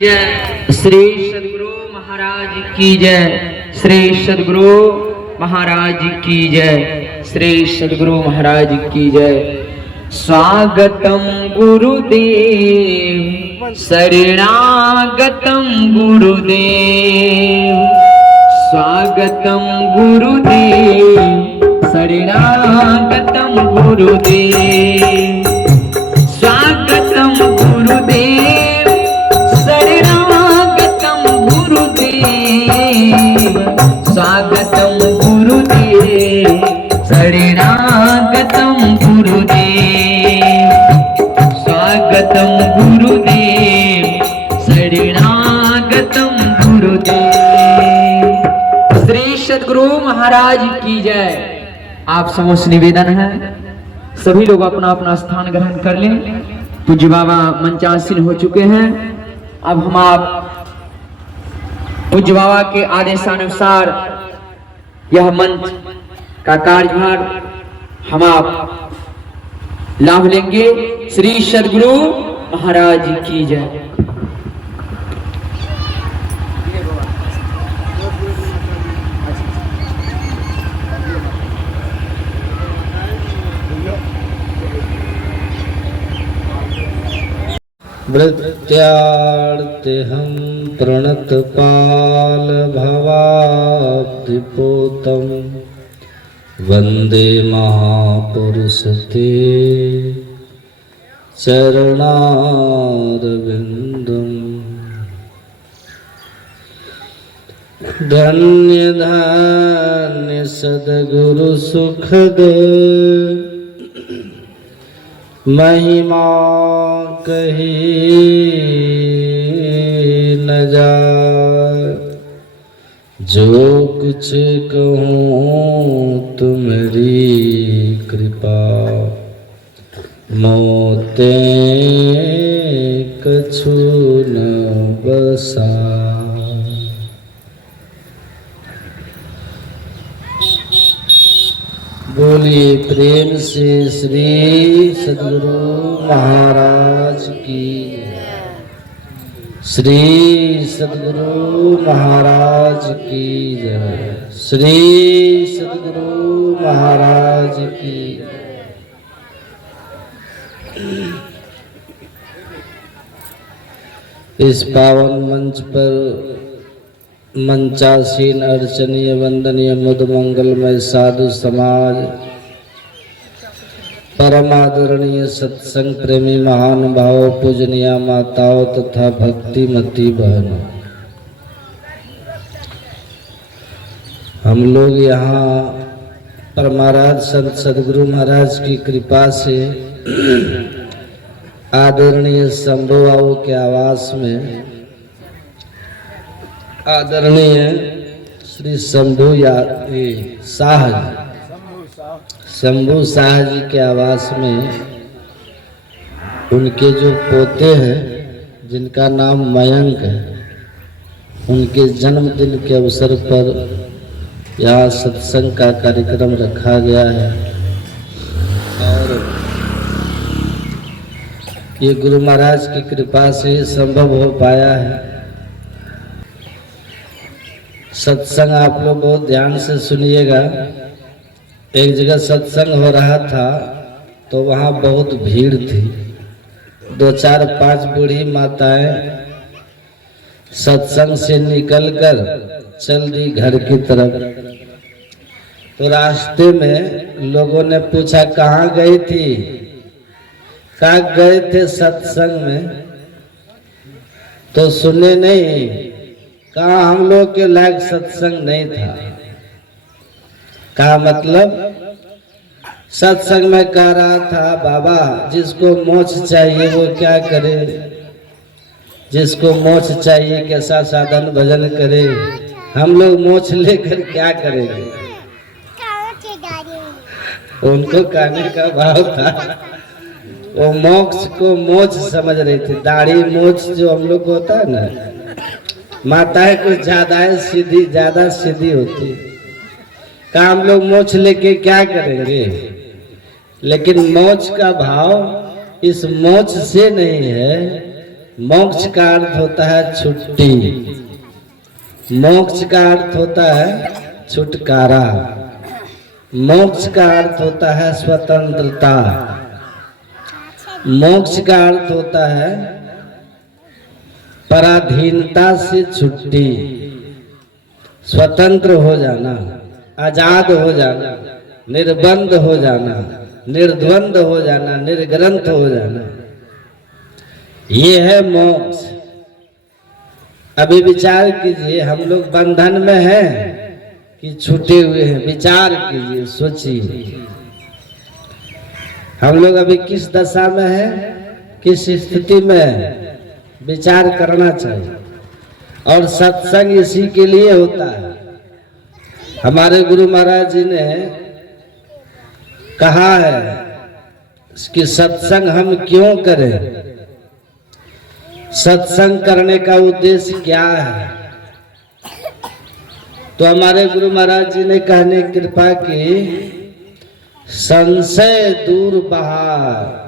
जय श्री सद्गुरु महाराज की जय। श्री सद्गुरु महाराज की जय। श्री सद्गुरु महाराज की जय। स्वागतम गुरुदेव शरणागतम गुरुदेव। स्वागतम गुरुदेव शरणागतम गुरुदेव। स्वागतम गुरुदेव शरणागतम गुरुदेव। स्वागतम गुरुदेव शरणागतम गुरुदेव। स्वागतम गुरुदेव शरणागतम गुरुदेव। श्री सद्गुरु महाराज की जय। आप समस्त निवेदन है सभी लोग अपना अपना स्थान ग्रहण कर लें। पूज्य बाबा मंचासीन हो चुके हैं। अब हम आप पूज्य बाबा के आदेशानुसार यह मंच का कार्यभार हम आप लाभ लेंगे। श्री सद्गुरु महाराज की जय। वृत्यार्तेऽहं प्रणतपाल भवाब्धिपोतं वन्दे महापुरुषते चरणारविन्दम्। धन्य धन्य सद्गुरु सुखद महिमा कही न जाए। जो कुछ कहूँ तुम्हारी कृपा मोते कछु न बसा। बोलिए प्रेम से श्री सद्गुरु महाराज की। श्री सद्गुरु महाराज की जय। श्री सद्गुरु महाराज की। इस पावन मंच पर मंचासीन अर्चनीय वंदनीय मुद मंगलमय साधु समाज, परम आदरणीय सत्संग प्रेमी महानुभाव, पूजनीय माताओं तथा भक्तिमती बहनों, हम लोग यहाँ परमाराध्य संत सद्गुरु महाराज की कृपा से आदरणीय शंभु बाबू के आवास में आदरणीय श्री शंभु शाह जी के आवास में उनके जो पोते हैं जिनका नाम मयंक है, उनके जन्मदिन के अवसर पर यहाँ सत्संग का कार्यक्रम रखा गया है। और ये गुरु महाराज की कृपा से संभव हो पाया है। सत्संग आप लोग बहुत ध्यान से सुनिएगा। एक जगह सत्संग हो रहा था तो वहाँ बहुत भीड़ थी। 2 4 5 बूढ़ी माताएं सत्संग से निकलकर चल दी घर की तरफ। तो रास्ते में लोगों ने पूछा कहाँ गई थी, कहाँ गए थे सत्संग में? तो सुने नहीं, कहा हम लोग के लायक सत्संग नहीं था। कहा मतलब सत्संग में कह रहा था बाबा जिसको मोक्ष चाहिए वो क्या करे, जिसको मोक्ष चाहिए कैसा साधन भजन करे। हम लोग मोक्ष लेकर क्या करेंगे? उनको कहने का भाव था, वो मोक्ष को मोक्ष समझ रही थी। दाढ़ी मोक्ष जो हम लोग होता है ना, माताएं कुछ ज्यादा सीधी होती। काम लोग मोक्ष लेके क्या करेंगे? लेकिन मोक्ष का भाव इस मोक्ष से नहीं है, मोक्ष का अर्थ होता है छुट्टी, मोक्ष का अर्थ होता है छुटकारा, मोक्ष का अर्थ होता है स्वतंत्रता, मोक्ष का अर्थ होता है पराधीनता से छुट्टी, स्वतंत्र हो जाना, आजाद हो जाना, निर्बंध हो जाना, निर्द्वंद हो जाना, निर्ग्रंथ हो जाना, ये है मोक्ष। अभी विचार कीजिए, हम लोग बंधन में हैं कि छूटे हुए हैं? विचार कीजिए, सोचिए, हम लोग अभी किस दशा में हैं, किस स्थिति में हैं? विचार करना चाहिए। और सत्संग इसी के लिए होता है। हमारे गुरु महाराज जी ने कहा है कि सत्संग हम क्यों करें, सत्संग करने का उद्देश्य क्या है। तो हमारे गुरु महाराज जी ने कहने कृपा की, संशय दूर बहार।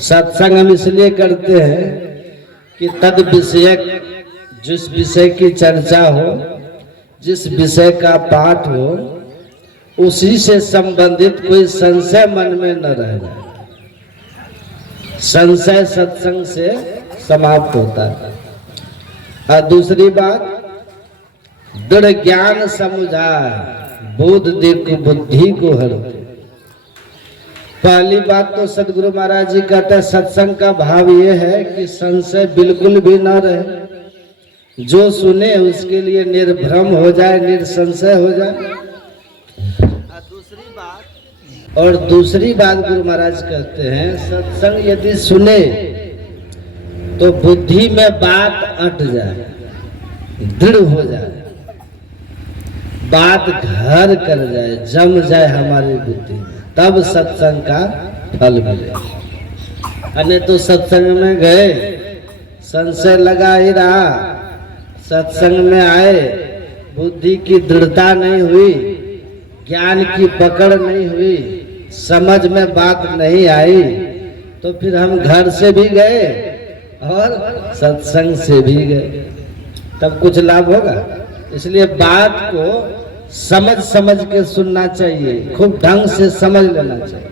सत्संग हम इसलिए करते हैं कि तद विषयक, जिस विषय की चर्चा हो, जिस विषय का पाठ हो, उसी से संबंधित कोई संशय मन में न रह जाए। संशय सत्संग से समाप्त होता है। और दूसरी बात, दृढ़ ज्ञान समुझाय बोध देख बुद्धि को हरते। पहली बात तो सदगुरु महाराज जी कहते हैं सत्संग का भाव ये है कि संशय बिल्कुल भी ना रहे, जो सुने उसके लिए निर्भ्रम हो जाए, निसंशय हो जाए। और दूसरी बात गुरु महाराज कहते हैं, सत्संग यदि सुने तो बुद्धि में बात अट जाए, दृढ़ हो जाए, बात घर कर जाए, जम जाए हमारी बुद्धि में, तब सत्संग का फल मिले। अन्य तो सत्संग में गए, संशय लगा ही रहा, सत्संग में आए, बुद्धि की दृढ़ता नहीं हुई, ज्ञान की पकड़ नहीं हुई, समझ में बात नहीं आई, तो फिर हम घर से भी गए और सत्संग से भी गए, तब कुछ लाभ होगा। इसलिए बात को समझ समझ के सुनना चाहिए, खूब ढंग से समझ लेना चाहिए,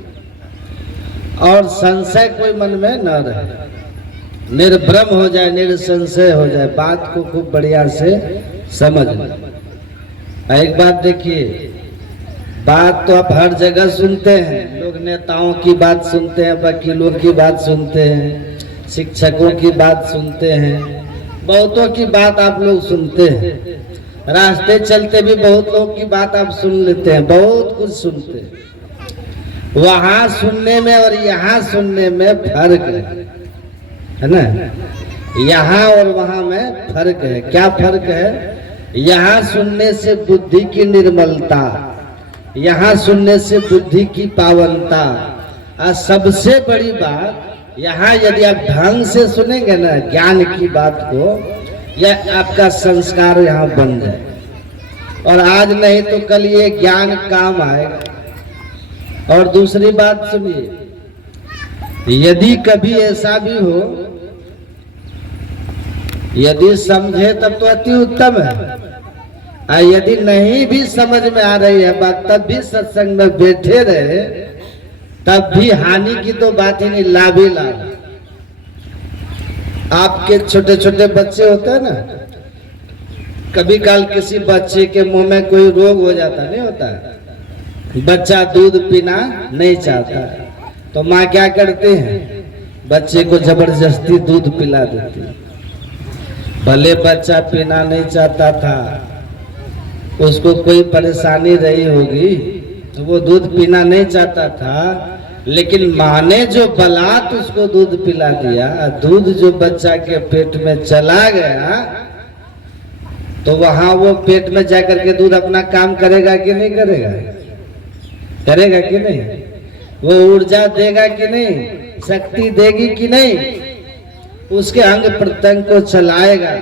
और संशय कोई मन में न रहे, निर्भ्रम हो जाए, निसंशय हो जाए, बात को खूब बढ़िया से समझ ले। एक बात देखिए, बात तो आप हर जगह सुनते हैं, लोग नेताओं की बात सुनते हैं, वकीलों की बात सुनते हैं, शिक्षकों की बात सुनते हैं, बहुतों की बात आप लोग सुनते हैं, रास्ते चलते भी बहुत लोग की बात आप सुन लेते हैं, बहुत कुछ सुनते हैं। वहां सुनने में और यहाँ सुनने में फर्क है ना? यहाँ और वहां में फर्क है। क्या फर्क है? यहाँ सुनने से बुद्धि की निर्मलता, यहाँ सुनने से बुद्धि की पावनता, और सबसे बड़ी बात, यहाँ यदि आप ढंग से सुनेंगे ना ज्ञान की बात को, यह आपका संस्कार यहाँ बन जाए, और आज नहीं तो कल ये ज्ञान काम आएगा। और दूसरी बात सुनिए, यदि कभी ऐसा भी हो, यदि समझे तब तो अति उत्तम है, और यदि नहीं भी समझ में आ रही है बात, तब भी सत्संग में बैठे रहे, तब भी हानि की तो बात ही नहीं, लाभ ही लाभ। आपके छोटे छोटे बच्चे होते हैं ना, कभी काल किसी बच्चे के मुंह में कोई रोग हो जाता, नहीं होता, बच्चा दूध पीना नहीं चाहता, तो माँ क्या करते हैं, बच्चे को जबरदस्ती दूध पिला देती। भले बच्चा पीना नहीं चाहता था, उसको कोई परेशानी रही होगी, तो वो दूध पीना नहीं चाहता था, लेकिन माँ ने जो बलात् उसको दूध पिला दिया, दूध जो बच्चा के पेट में चला गया, तो वहां वो पेट में जाकर के दूध अपना काम करेगा कि नहीं करेगा? करेगा कि नहीं? वो ऊर्जा देगा कि नहीं? शक्ति देगी कि नहीं? उसके अंग प्रत्यंग को चलाएगा,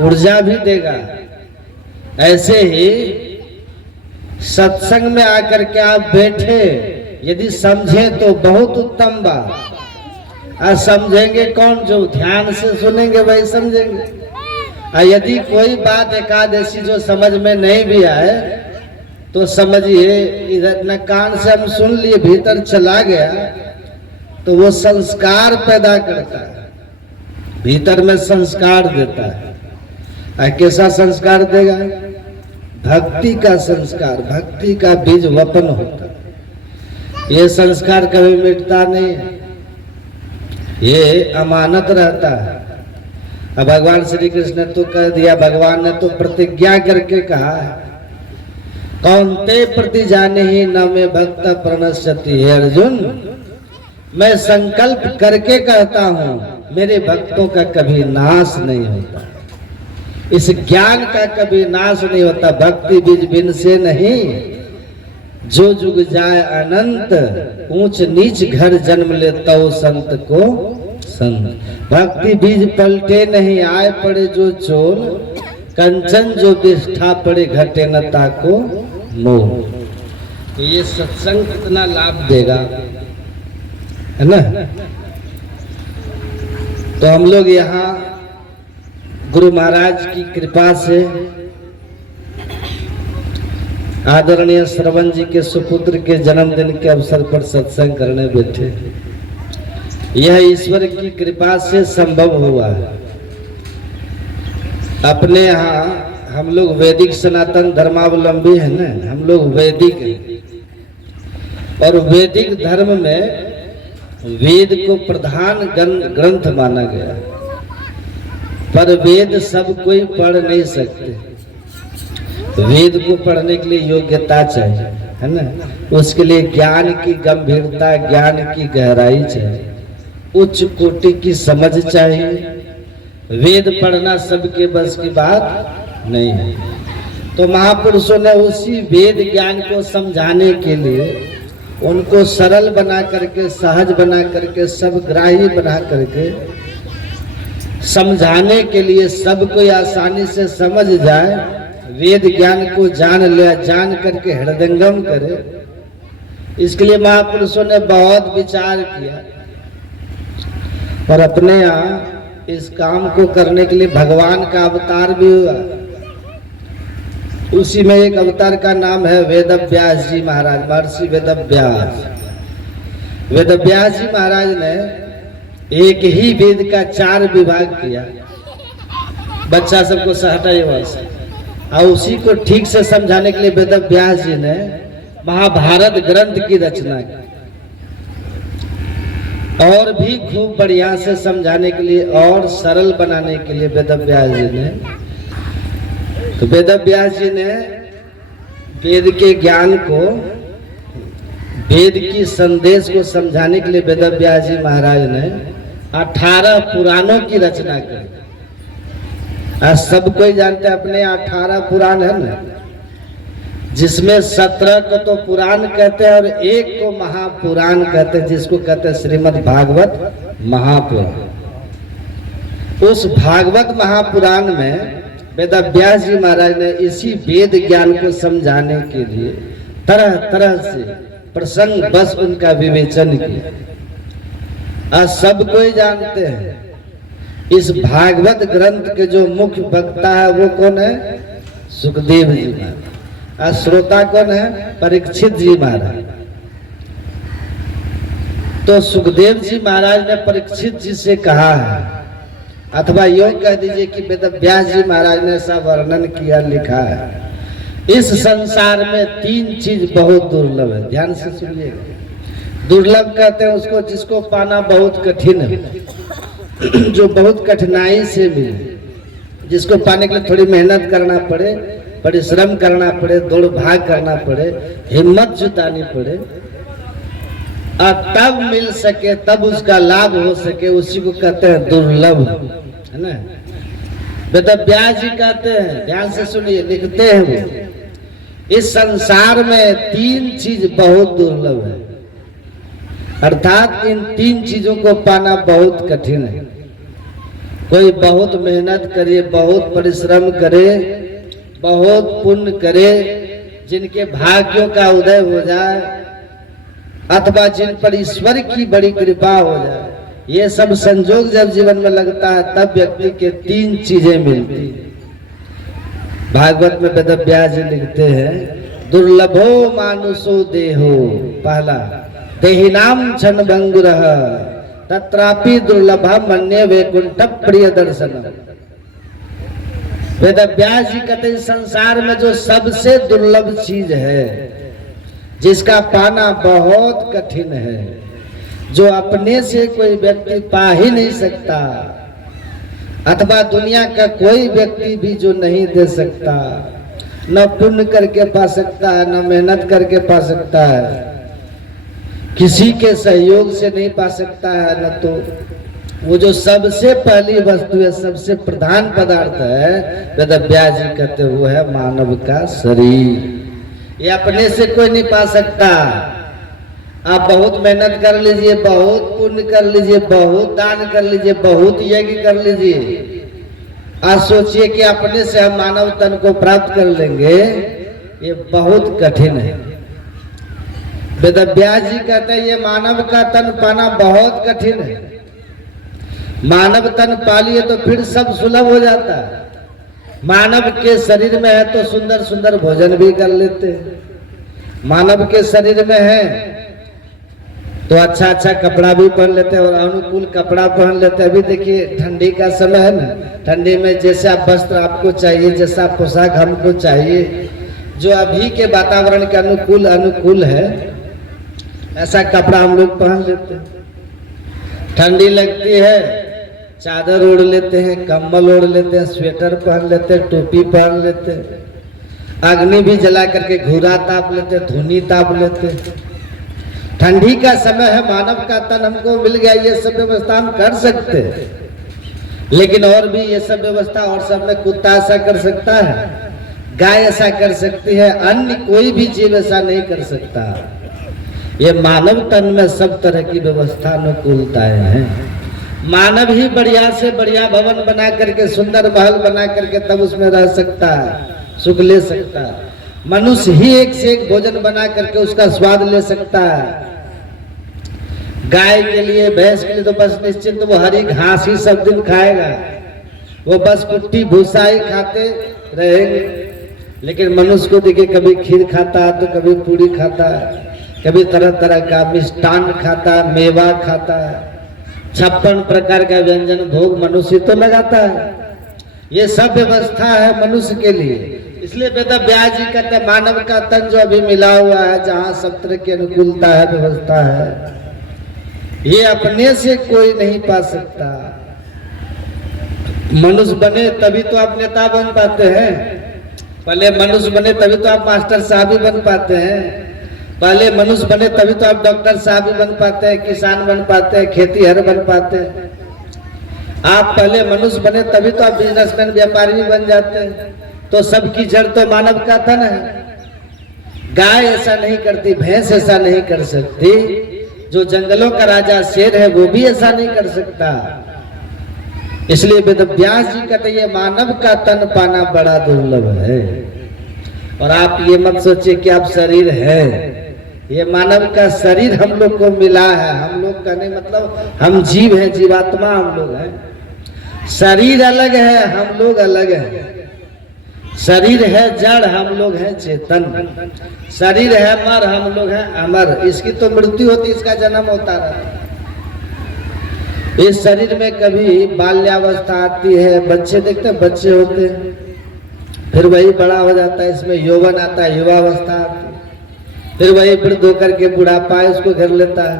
ऊर्जा भी देगा। ऐसे ही सत्संग में आकर के आप बैठे, यदि समझे तो बहुत उत्तम बात, और समझेंगे कौन? जो ध्यान से सुनेंगे वही समझेंगे। और यदि कोई बात एकादशी जो समझ में नहीं भी आए तो समझिए इधर न कान से हम सुन लिए भीतर चला गया तो वो संस्कार पैदा करता है, भीतर में संस्कार देता है। और कैसा संस्कार देगा? भक्ति का संस्कार, भक्ति का बीज वपन होता है। ये संस्कार कभी मिटता नहीं है, ये अमानत रहता है। अब भगवान श्री कृष्ण ने तो कह दिया, भगवान ने तो प्रतिज्ञा करके कहा है, कौन्ते प्रति जाने ही न में भक्त प्रणश्यति। हे अर्जुन, मैं संकल्प करके कहता हूं मेरे भक्तों का कभी नाश नहीं होता, इस ज्ञान का कभी नाश नहीं होता। भक्ति बीज बिन से नहीं, जो जुग जाए अनंत, ऊंच नीच घर जन्म ले तो संत को संत। भक्ति बीज पलटे नहीं, आए पड़े जो चोर, कंचन जो बिष्ठा पड़े घटे न ताको मोह। तो ये सत्संग कितना लाभ देगा, है ना? तो हम लोग यहाँ गुरु महाराज की कृपा से आदरणीय श्रवण जी के सुपुत्र के जन्मदिन के अवसर पर सत्संग करने बैठे। यह ईश्वर की कृपा से संभव हुआ है। अपने यहाँ हम लोग वैदिक सनातन धर्मावलंबी हैं ना, हम लोग वैदिक हैं। और वैदिक धर्म में वेद को प्रधान ग्रंथ माना गया, पर वेद सब कोई पढ़ नहीं सकते। वेद को पढ़ने के लिए योग्यता चाहिए, है ना? उसके लिए ज्ञान की गंभीरता, ज्ञान की गहराई चाहिए, उच्च कोटि की समझ चाहिए। वेद पढ़ना सबके बस की बात नहीं है। तो महापुरुषों ने उसी वेद ज्ञान को समझाने के लिए, उनको सरल बना करके, सहज बना करके, सब ग्राही बना करके समझाने के लिए, सब कोई आसानी से समझ जाए, वेद ज्ञान को जान ले, जान करके हृदयंगम करे, इसके लिए महापुरुषों ने बहुत विचार किया। और अपने यहाँ इस काम को करने के लिए भगवान का अवतार भी हुआ। उसी में एक अवतार का नाम है वेदव्यास जी महाराज, महर्षि वेदव्यास। वेदव्यास जी महाराज ने एक ही वेद का 4 विभाग किया। बच्चा सबको सहटाई वैसे, और उसी को ठीक से समझाने के लिए वेदव्यास जी ने महाभारत ग्रंथ की रचना की। और भी खूब बढ़िया से समझाने के लिए और सरल बनाने के लिए वेदव्यास जी ने, तो वेदव्यास जी ने वेद के ज्ञान को, वेद की संदेश को समझाने के लिए वेदव्यास जी महाराज ने 18 पुराणों की रचना की। आज सब कोई जानते हैं अपने 18 पुराण है ना, जिसमें 17 को तो पुराण कहते हैं और एक को महापुराण कहते हैं, जिसको कहते हैं श्रीमद् भागवत महापुराण। उस भागवत महापुराण में वेदव्यास जी महाराज ने इसी वेद ज्ञान को समझाने के लिए तरह तरह से प्रसंग बस उनका विवेचन किया। आज सब कोई जानते हैं इस भागवत ग्रंथ के जो मुख्य वक्ता है वो कौन है? सुखदेव जी महाराज। आज श्रोता कौन है? परीक्षित जी महाराज। तो सुखदेव जी महाराज ने परीक्षित जी से कहा है, अथवा यूं कह दीजिए कि वेदव्यास जी महाराज ने ऐसा वर्णन किया, लिखा है, इस संसार में 3 चीज बहुत दुर्लभ है। ध्यान से सुनिएगा। दुर्लभ कहते हैं उसको जिसको पाना बहुत कठिन है, जो बहुत कठिनाई से मिले, जिसको पाने के लिए थोड़ी मेहनत करना पड़े, परिश्रम करना पड़े, दौड़ भाग करना पड़े, हिम्मत जुटानी पड़े, और तब मिल सके, तब उसका लाभ हो सके, उसी को कहते हैं दुर्लभ, है ना? वेदव्यास जी कहते हैं, ध्यान से सुनिए, लिखते हैं वो, इस संसार में 3 चीज बहुत दुर्लभ है, अर्थात इन 3 चीजों को पाना बहुत कठिन है। कोई बहुत मेहनत करे, बहुत परिश्रम करे, बहुत पुण्य करे, जिनके भाग्यों का उदय हो जाए, अथवा जिन पर ईश्वर की बड़ी कृपा हो जाए, ये सब संजोग जब जीवन में लगता है तब व्यक्ति के 3 चीजें मिलती। भागवत में वेदव्यास जी लिखते हैं, दुर्लभो मानुषो देहो, पहला देहिनाम क्षण भंगुरः तत्रापि दुर्लभा मन्ये वैकुंठ प्रिय दर्शनम। वेदव्यास जी कहते हैं संसार में जो सबसे दुर्लभ चीज है, जिसका पाना बहुत कठिन है, जो अपने से कोई व्यक्ति पा ही नहीं सकता, अथवा दुनिया का कोई व्यक्ति भी जो नहीं दे सकता, न पुण्य करके पा सकता है, न मेहनत करके पा सकता है, किसी के सहयोग से नहीं पा सकता है, न तो वो जो सबसे पहली वस्तु है, सबसे प्रधान पदार्थ है, वेदव्यास जी कहते वो है मानव का शरीर। ये अपने से कोई नहीं पा सकता। आप बहुत मेहनत कर लीजिए, बहुत पुण्य कर लीजिए, बहुत दान कर लीजिए, बहुत यज्ञ कर लीजिए, आज सोचिए कि अपने से हम मानव तन को प्राप्त कर लेंगे, ये बहुत कठिन है। वेदव्यास जी कहते हैं ये मानव का तन पाना बहुत कठिन है। मानव तन पालिए तो फिर सब सुलभ हो जाता है। मानव के शरीर में है तो सुंदर सुंदर भोजन भी कर लेते हैं, मानव के शरीर में है तो अच्छा अच्छा कपड़ा भी पहन लेते हैं और अनुकूल कपड़ा पहन लेते हैं। अभी देखिए ठंडी का समय है ना, ठंडी में जैसा वस्त्र आपको चाहिए, जैसा पोशाक हमको चाहिए, जो अभी के वातावरण के अनुकूल है, ऐसा कपड़ा हम लोग पहन लेते हैं। ठंडी लगती है, चादर ओढ़ लेते हैं, कंबल ओढ़ लेते हैं, स्वेटर पहन लेते हैं, टोपी पहन लेते हैं, अग्नि भी जला करके घूरा ताप लेते हैं, धुनी ताप लेते हैं। ठंडी का समय है, मानव का तन हमको मिल गया, ये सब व्यवस्था हम कर सकते हैं। लेकिन और भी ये सब व्यवस्था और सब में कुत्ता ऐसा कर सकता है, गाय ऐसा कर सकती है, अन्य कोई भी जीव ऐसा नहीं कर सकता। ये मानव तन में सब तरह की व्यवस्था अनुकूलताएं हैं। मानव ही बढ़िया से बढ़िया भवन बना करके, सुंदर महल बना करके तब उसमें रह सकता है, सुख ले सकता है। मनुष्य ही एक से एक भोजन बना करके उसका स्वाद ले सकता है। गाय के लिए, भैंस के लिए तो बस निश्चिंत वो हरी घास ही सब दिन खाएगा, वो बस कुट्टी भूसा ही खाते रहेंगे। लेकिन मनुष्य को देखिए, कभी खीर खाता है तो कभी पूरी खाता है, कभी तरह तरह का मिष्टान खाता है, मेवा खाता है, 56 प्रकार का व्यंजन भोग मनुष्य तो लगाता है। ये सब व्यवस्था है मनुष्य के लिए। इसलिए वेदव्यास जी कहते हैं मानव का तन जो अभी मिला हुआ है, जहाँ सब तरह की अनुकूलता है, व्यवस्था है, ये अपने से कोई नहीं पा सकता। मनुष्य बने तभी तो आप नेता बन पाते हैं, पहले मनुष्य बने तभी तो आप मास्टर साहब भी बन पाते हैं, पहले मनुष्य बने तभी तो आप डॉक्टर साहब भी बन पाते हैं, किसान बन पाते हैं, खेतीहर बन पाते हैं। आप पहले मनुष्य बने तभी तो आप बिजनेसमैन, व्यापारी भी बन जाते हैं। तो सबकी जड़ तो मानव का तन है। गाय ऐसा नहीं करती, भैंस ऐसा नहीं कर सकती, जो जंगलों का राजा शेर है वो भी ऐसा नहीं कर सकता। इसलिए वेदव्यास जी कहते ये मानव का तन पाना बड़ा दुर्लभ है। और आप ये मत सोचिए कि आप शरीर है, ये मानव का शरीर हम लोग को मिला है। हम लोग का नहीं मतलब हम जीव हैं, जीवात्मा हम लोग हैं। शरीर अलग है, हम लोग अलग हैं। शरीर है जड़, हम लोग हैं चेतन। शरीर है मर, हम लोग हैं अमर। इसकी तो मृत्यु होती, इसका जन्म होता रहता। इस शरीर में कभी बाल्यावस्था आती है, बच्चे देखते हैं, बच्चे होते हैं, फिर वही बड़ा हो जाता है, इसमें यौवन आता है, युवावस्था आती है, फिर वही वृद्ध होकर के बुढ़ापा उसको घेर लेता है।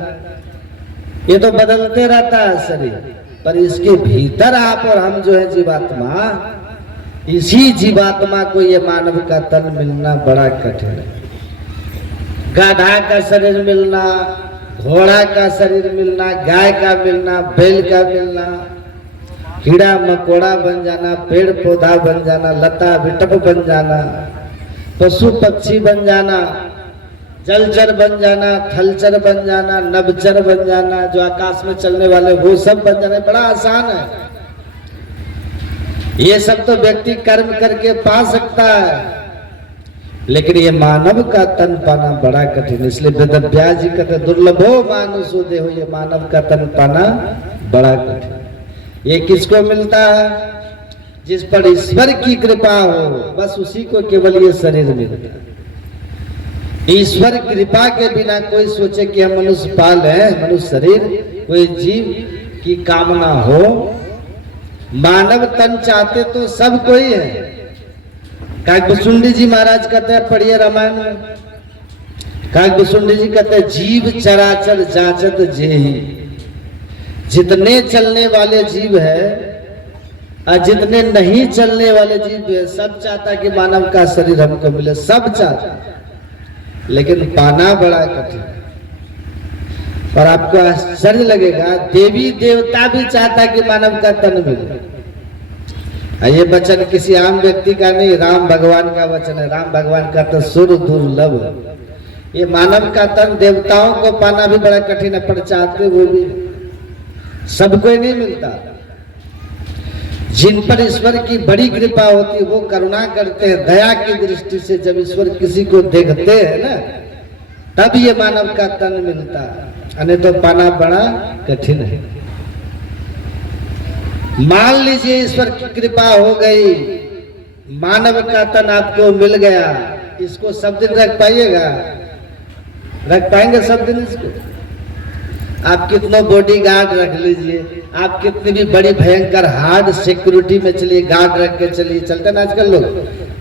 ये तो बदलते रहता है शरीर, पर इसके भीतर आप और हम जो है जीवात्मा, इसी जीवात्मा को ये मानव का तन मिलना बड़ा कठिन है। गधा का शरीर मिलना, घोड़ा का शरीर मिलना, गाय का मिलना, बैल का मिलना, कीड़ा मकोड़ा बन जाना, पेड़ पौधा बन जाना, लता विटप बन जाना, पशु पक्षी बन जाना, जलचर बन जाना, थलचर बन जाना, नभचर बन जाना, जो आकाश में चलने वाले वो सब बन जाना बड़ा आसान है। ये सब तो व्यक्ति कर्म करके पा सकता है, लेकिन ये मानव का तन पाना बड़ा कठिन। इसलिए वेदव्यास जी कहते दुर्लभो मानुषो देहो, ये मानव का तन पाना बड़ा कठिन। ये किसको मिलता है? जिस पर ईश्वर की कृपा हो, बस उसी को केवल ये शरीर मिलता है। ईश्वर कृपा के बिना कोई सोचे कि हम मनुष्य पाल है, मनुष्य शरीर, कोई जीव की कामना हो, मानव तन चाहते तो सब कोई है। काकभुसुंडी जी महाराज कहते हैं, पढ़िए रामायण में, काकभुसुंडी जी कहते हैं, जीव चराचर जाचत जेहि। जितने चलने वाले जीव है और जितने नहीं चलने वाले जीव है, सब चाहता कि मानव का शरीर हमको मिले, सब चाहता, लेकिन पाना बड़ा कठिन। और आपको आश्चर्य लगेगा, देवी देवता भी चाहता कि मानव का तन मिले। ये वचन किसी आम व्यक्ति का नहीं, राम भगवान का वचन है। राम भगवान का तो सुर दुर्लभ। ये मानव का तन देवताओं को पाना भी बड़ा कठिन है, पर चाहते वो भी सबको ही नहीं मिलता। जिन पर ईश्वर की बड़ी कृपा होती है वो करुणा करते हैं, दया की दृष्टि से जब ईश्वर किसी को देखते हैं ना, तब ये मानव का तन मिलता है, नहीं तो पाना बड़ा कठिन है। मान लीजिए ईश्वर की कृपा हो गई, मानव का तन आपको मिल गया, इसको सब दिन रख पाइएगा? रख पाएंगे सब दिन इसको? आप कितना बॉडी गार्ड रख लीजिए, आप कितनी भी बड़ी भयंकर हार्ड सिक्योरिटी में चलिए, गार्ड रख के चलिए, चलते ना आजकल लोग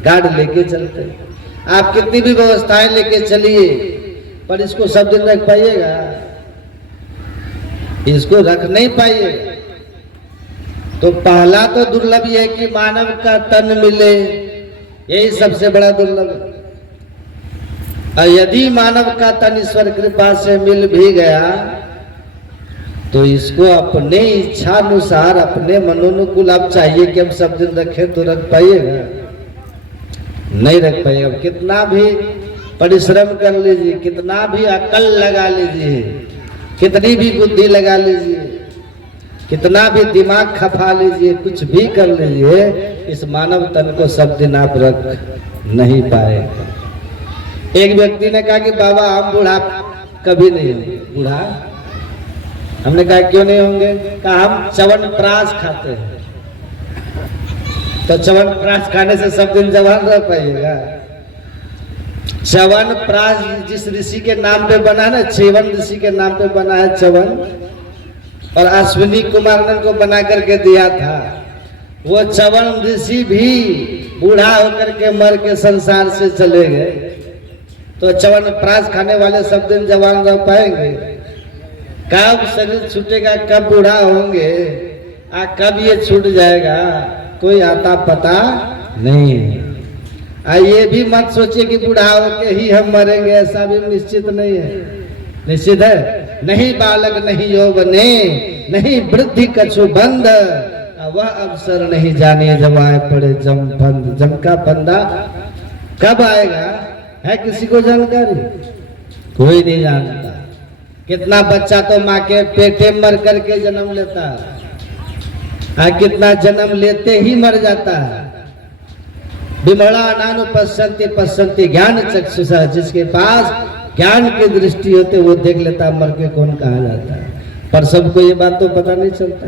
गार्ड लेके चलते हैं, आप कितनी भी व्यवस्थाएं लेके चलिए, पर इसको सब दिन रख पाइएगा? इसको रख नहीं पाइएगा। तो पहला तो दुर्लभ है कि मानव का तन मिले, यही सबसे बड़ा दुर्लभ है। और यदि मानव का तन ईश्वर कृपा से मिल भी गया तो इसको अपने इच्छा अनुसार, अपने मनोनुकूल आप चाहिए कि हम सब दिन रखें तो रख पाइएगा? नहीं रख पाइएगा। कितना भी परिश्रम कर लीजिए, कितना भी अकल लगा लीजिए, कितनी भी बुद्धि लगा लीजिए, कितना भी दिमाग खपा लीजिए, कुछ भी कर लीजिए, इस मानव तन को सब दिन आप रख नहीं पाएगा। एक व्यक्ति ने कहा कि बाबा हम बूढ़ा कभी नहीं होंगे। बूढ़ा? हमने कहा क्यों नहीं होंगे? कहा हम च्यवनप्राश खाते हैं। तो च्यवनप्राश खाने से सब दिन जवान रह पाइएगा? च्यवनप्राश जिस ऋषि के नाम पे बना है ना, च्यवन ऋषि के नाम पे बना है च्यवन, और अश्विनी कुमार ने उनको बना करके दिया था। वो च्यवन ऋषि भी बूढ़ा होकर के मर के संसार से चले गए। तो च्यवनप्राश खाने वाले सब दिन जवान रह पाएंगे? कब शरीर छूटेगा, कब बूढ़ा होंगे, कब ये छूट जाएगा, कोई आता पता नहीं है। ये भी मत सोचिए कि बूढ़ा होके ही हम मरेंगे, ऐसा भी निश्चित नहीं है। निश्चित है नहीं, बालक नहीं यौवने, नहीं वृद्धि कछु बंद, वह अवसर नहीं जाने जब आए पड़े जम फंद। जम का फंदा कब आएगा है किसी को जानकारी? कोई नहीं जानता। कितना बच्चा तो माँ के पेटे मर करके जन्म लेता है, कितना जन्म लेते ही मर जाता है। विमला नानु पश्यन्ति पश्यन्ति ज्ञान चक्षुषा, जिसके पास ज्ञान की दृष्टि होते वो देख लेता मर के कौन कहा जाता है। पर सबको ये बात तो पता नहीं चलता।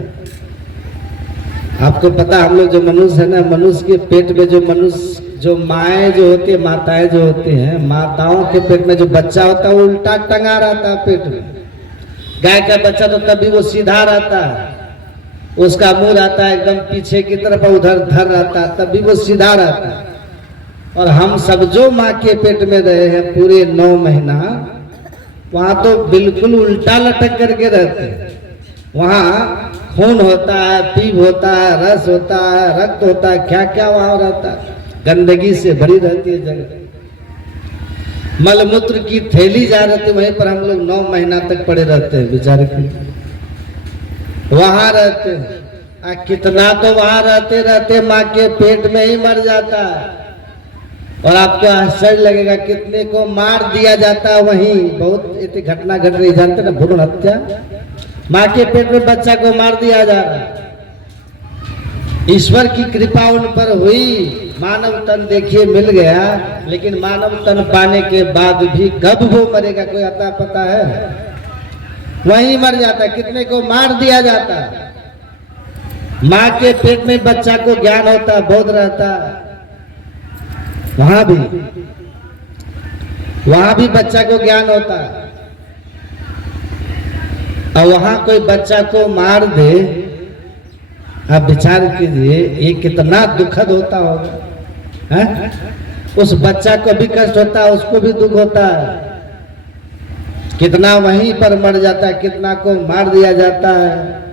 आपको पता, हम लोग जो मनुष्य है ना, मनुष्य के पेट में जो मनुष्य, जो माएँ जो होती है, माताएं जो होती हैं, माताओं के पेट में जो बच्चा होता है वो उल्टा टंगा रहता है पेट में। गाय का बच्चा तो तभी वो सीधा रहता है, उसका मुंह रहता है एकदम पीछे की तरफ, उधर धर रहता है, तभी वो सीधा रहता है। और हम सब जो माँ के पेट में रहे हैं पूरे 9 महीना, वहाँ तो बिल्कुल उल्टा लटक करके रहते हैं। वहाँ खून होता है, पीप होता है, रस होता है, रक्त होता है, क्या क्या वहाँ रहता है। गंदगी से भरी रहती है जगह, मलमूत्र की थैली जा रहती है, वहीं पर हम लोग 9 महीना तक पड़े रहते हैं बेचारे, वहां रहते हैं। कितना तो वहां रहते रहते माँ के पेट में ही मर जाता है। और आपको आश्चर्य लगेगा कितने को मार दिया जाता है वहीं। बहुत घटना घट रही, जानते ना, भ्रूण हत्या, माँ के पेट में बच्चा को मार दिया जा रहा है। ईश्वर की कृपा उन पर हुई, मानव तन देखिए मिल गया, लेकिन मानव तन पाने के बाद भी कब वो मरेगा कोई अता पता है? वहीं मर जाता, कितने को मार दिया जाता। माँ के पेट में बच्चा को ज्ञान होता, बोध रहता, वहां भी बच्चा को ज्ञान होता, और वहां कोई बच्चा को मार दे, आप विचार कीजिए ये कितना दुखद होता होगा, है? उस बच्चा को भी कष्ट होता है, उसको भी दुख होता है, कितना वहीं पर मर जाता है, कितना को मार दिया जाता है।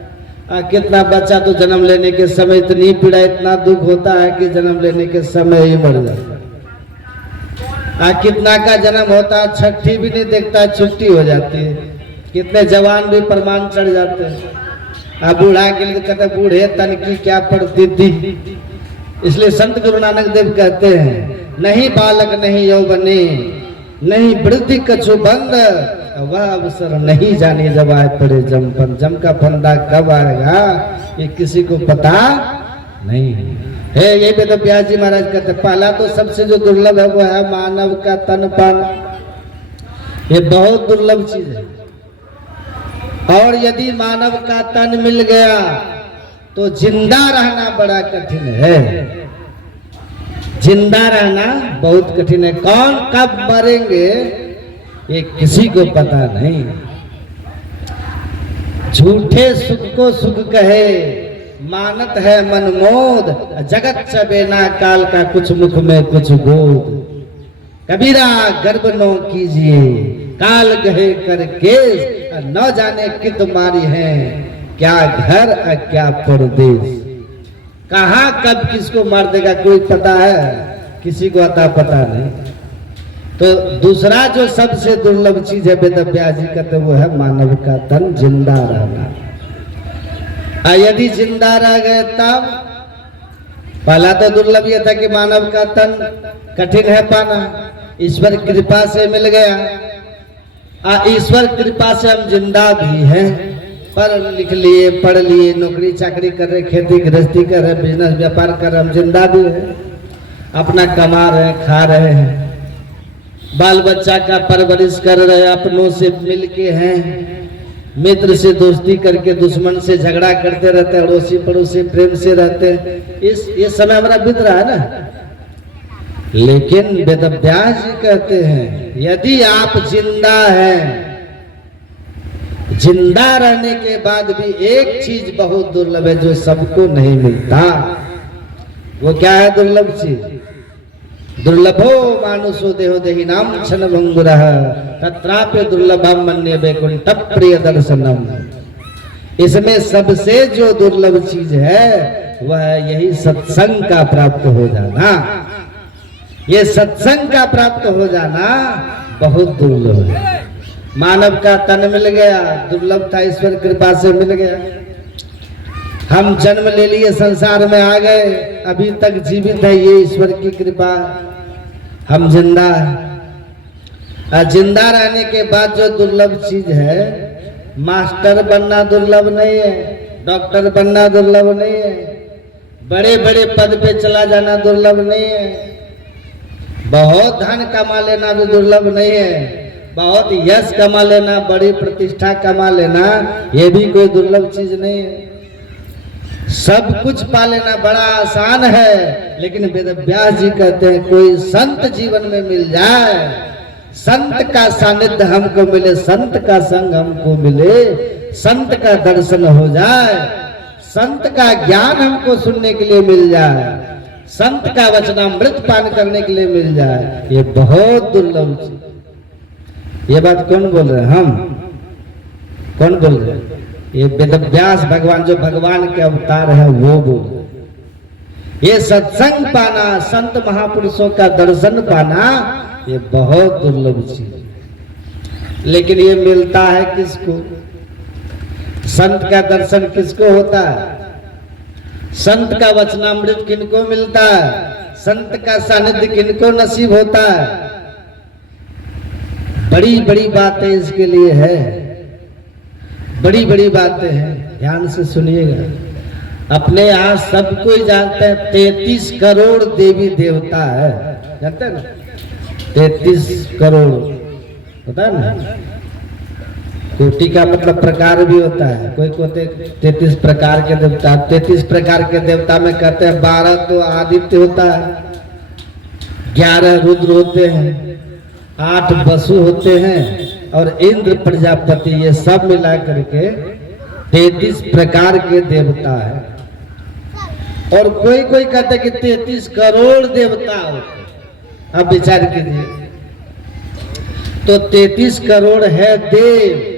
कितना बच्चा तो जन्म लेने के समय इतनी पीड़ा, इतना दुख होता है कि जन्म लेने के समय ही मर जाता है। कितना का जन्म होता है, छठी भी नहीं देखता, छुट्टी हो जाती है। कितने जवान भी प्रमाण चढ़ जाते हैं। बूढ़ा के लिए कहते बूढ़े तन की क्या पड़ती थी। इसलिए संत गुरु नानक देव कहते हैं, नहीं बालक नहीं यौवने, नहीं वृद्धि कछु बंद, वह अवसर नहीं जाने जब आए पड़े जमपन। जम का फंदा कब आएगा ये किसी को पता नहीं है। ये वेद व्यास जी महाराज कहते, पहला तो सबसे जो दुर्लभ है वो है मानव का तन पाना। ये बहुत दुर्लभ चीज है, और यदि मानव का तन मिल गया तो जिंदा रहना बड़ा कठिन है। जिंदा रहना बहुत कठिन है। कौन कब मरेंगे ये किसी को पता नहीं। झूठे सुख को सुख कहे, मानत है मनमोद, जगत चबेना काल का कुछ मुख में कुछ गोद। कबीरा गर्भ नो कीजिए, काल गहे कर केस, न जाने कित मारी है, क्या घर और क्या परदेश। कहाँ कब किसको मार देगा कोई पता है, किसी को अता पता नहीं। तो दूसरा जो सबसे दुर्लभ चीज है वेद व्यास जी कहते वो है मानव का तन जिंदा रहना। यदि जिंदा रह गए तब, पहला तो दुर्लभ ये था कि मानव का तन कठिन है पाना, ईश्वर कृपा से मिल गया। ईश्वर कृपा से हम जिंदा भी हैं, पढ़ लिख लिए, पढ़ लिए, नौकरी चाकरी कर रहे, खेती गृहस्थी कर रहे, बिजनेस व्यापार कर रहे, हम जिंदा भी हैं, अपना कमा रहे, खा रहे हैं, बाल बच्चा का परवरिश कर रहे, अपनों से मिलके हैं, मित्र से दोस्ती करके दुश्मन से झगड़ा करते रहते, अड़ोसी पड़ोसी प्रेम से रहते। ये समय हमारा बीत रहा है ना। लेकिन वेद व्यास जी कहते हैं यदि आप जिंदा हैं, जिंदा रहने के बाद भी एक चीज बहुत दुर्लभ है जो सबको नहीं मिलता। वो क्या है दुर्लभ चीज? दुर्लभो मानुषो देहो देहि नाम क्षण भंगुरः तत्रापि दुर्लभम मन्ये वैकुंठ प्रिय दर्शनम। इसमें सबसे जो दुर्लभ चीज है वह यही सत्संग का प्राप्त हो जाना। ये सत्संग का प्राप्त हो जाना बहुत दुर्लभ है। मानव का तन मिल गया, दुर्लभ था, ईश्वर कृपा से मिल गया। हम जन्म ले लिए, संसार में आ गए, अभी तक जीवित है, ये ईश्वर की कृपा। हम जिंदा है। जिंदा रहने के बाद जो दुर्लभ चीज है, मास्टर बनना दुर्लभ नहीं है, डॉक्टर बनना दुर्लभ नहीं है, बड़े बड़े पद पे चला जाना दुर्लभ नहीं है, बहुत धन कमा लेना भी दुर्लभ नहीं है, बहुत यश कमा लेना, बड़ी प्रतिष्ठा कमा लेना, ये भी कोई दुर्लभ चीज नहीं है। सब कुछ पा लेना बड़ा आसान है। लेकिन वेद व्यास जी कहते हैं कोई संत जीवन में मिल जाए, संत का सानिध्य हमको मिले, संत का संग हमको मिले, संत का दर्शन हो जाए, संत का ज्ञान हमको सुनने के लिए मिल जाए, संत का वचनामृत पान करने के लिए मिल जाए, ये बहुत दुर्लभ चीज। ये बात कौन बोल रहे हैं? हम कौन बोल रहे हैं? ये वेद व्यास भगवान, जो भगवान के अवतार है वो बोल। ये सत्संग पाना, संत महापुरुषों का दर्शन पाना, ये बहुत दुर्लभ चीज। लेकिन ये मिलता है किसको? संत का दर्शन किसको होता है? संत का वचनामृत किनको मिलता है? संत का सानिध्य किनको नसीब होता है? बड़ी बड़ी बातें इसके लिए है, बड़ी बड़ी बातें हैं, ध्यान से सुनिएगा। अपने यहाँ सब कोई जानते हैं 33 करोड़ देवी देवता है, जानते हैं ना? 33 करोड़, पता है ना? कोटि का मतलब प्रकार भी होता है, कोई कहते 33 प्रकार के देवता। 33 प्रकार के देवता में कहते हैं 12 तो आदित्य होता है, 11 रुद्र होते हैं, 8 वसु होते हैं और इंद्र प्रजापति, ये सब मिला करके 33 प्रकार के देवता है। और कोई कोई कहते कि 33 करोड़ देवता होते हैं। अब विचार कीजिए, तो 33 करोड़ है देव,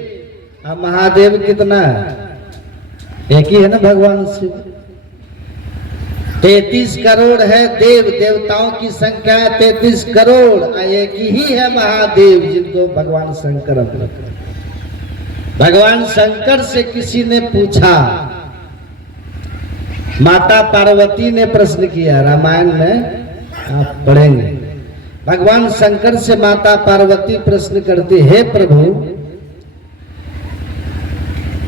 अब महादेव कितना है? एक ही है ना भगवान शिव। 33 करोड़ है देव, देवताओं की संख्या है 33 करोड़, एक ही है महादेव जिनको भगवान शंकर अपना। भगवान शंकर से किसी ने पूछा, माता पार्वती ने प्रश्न किया, रामायण में आप पढ़ेंगे। भगवान शंकर से माता पार्वती प्रश्न करती, हे प्रभु,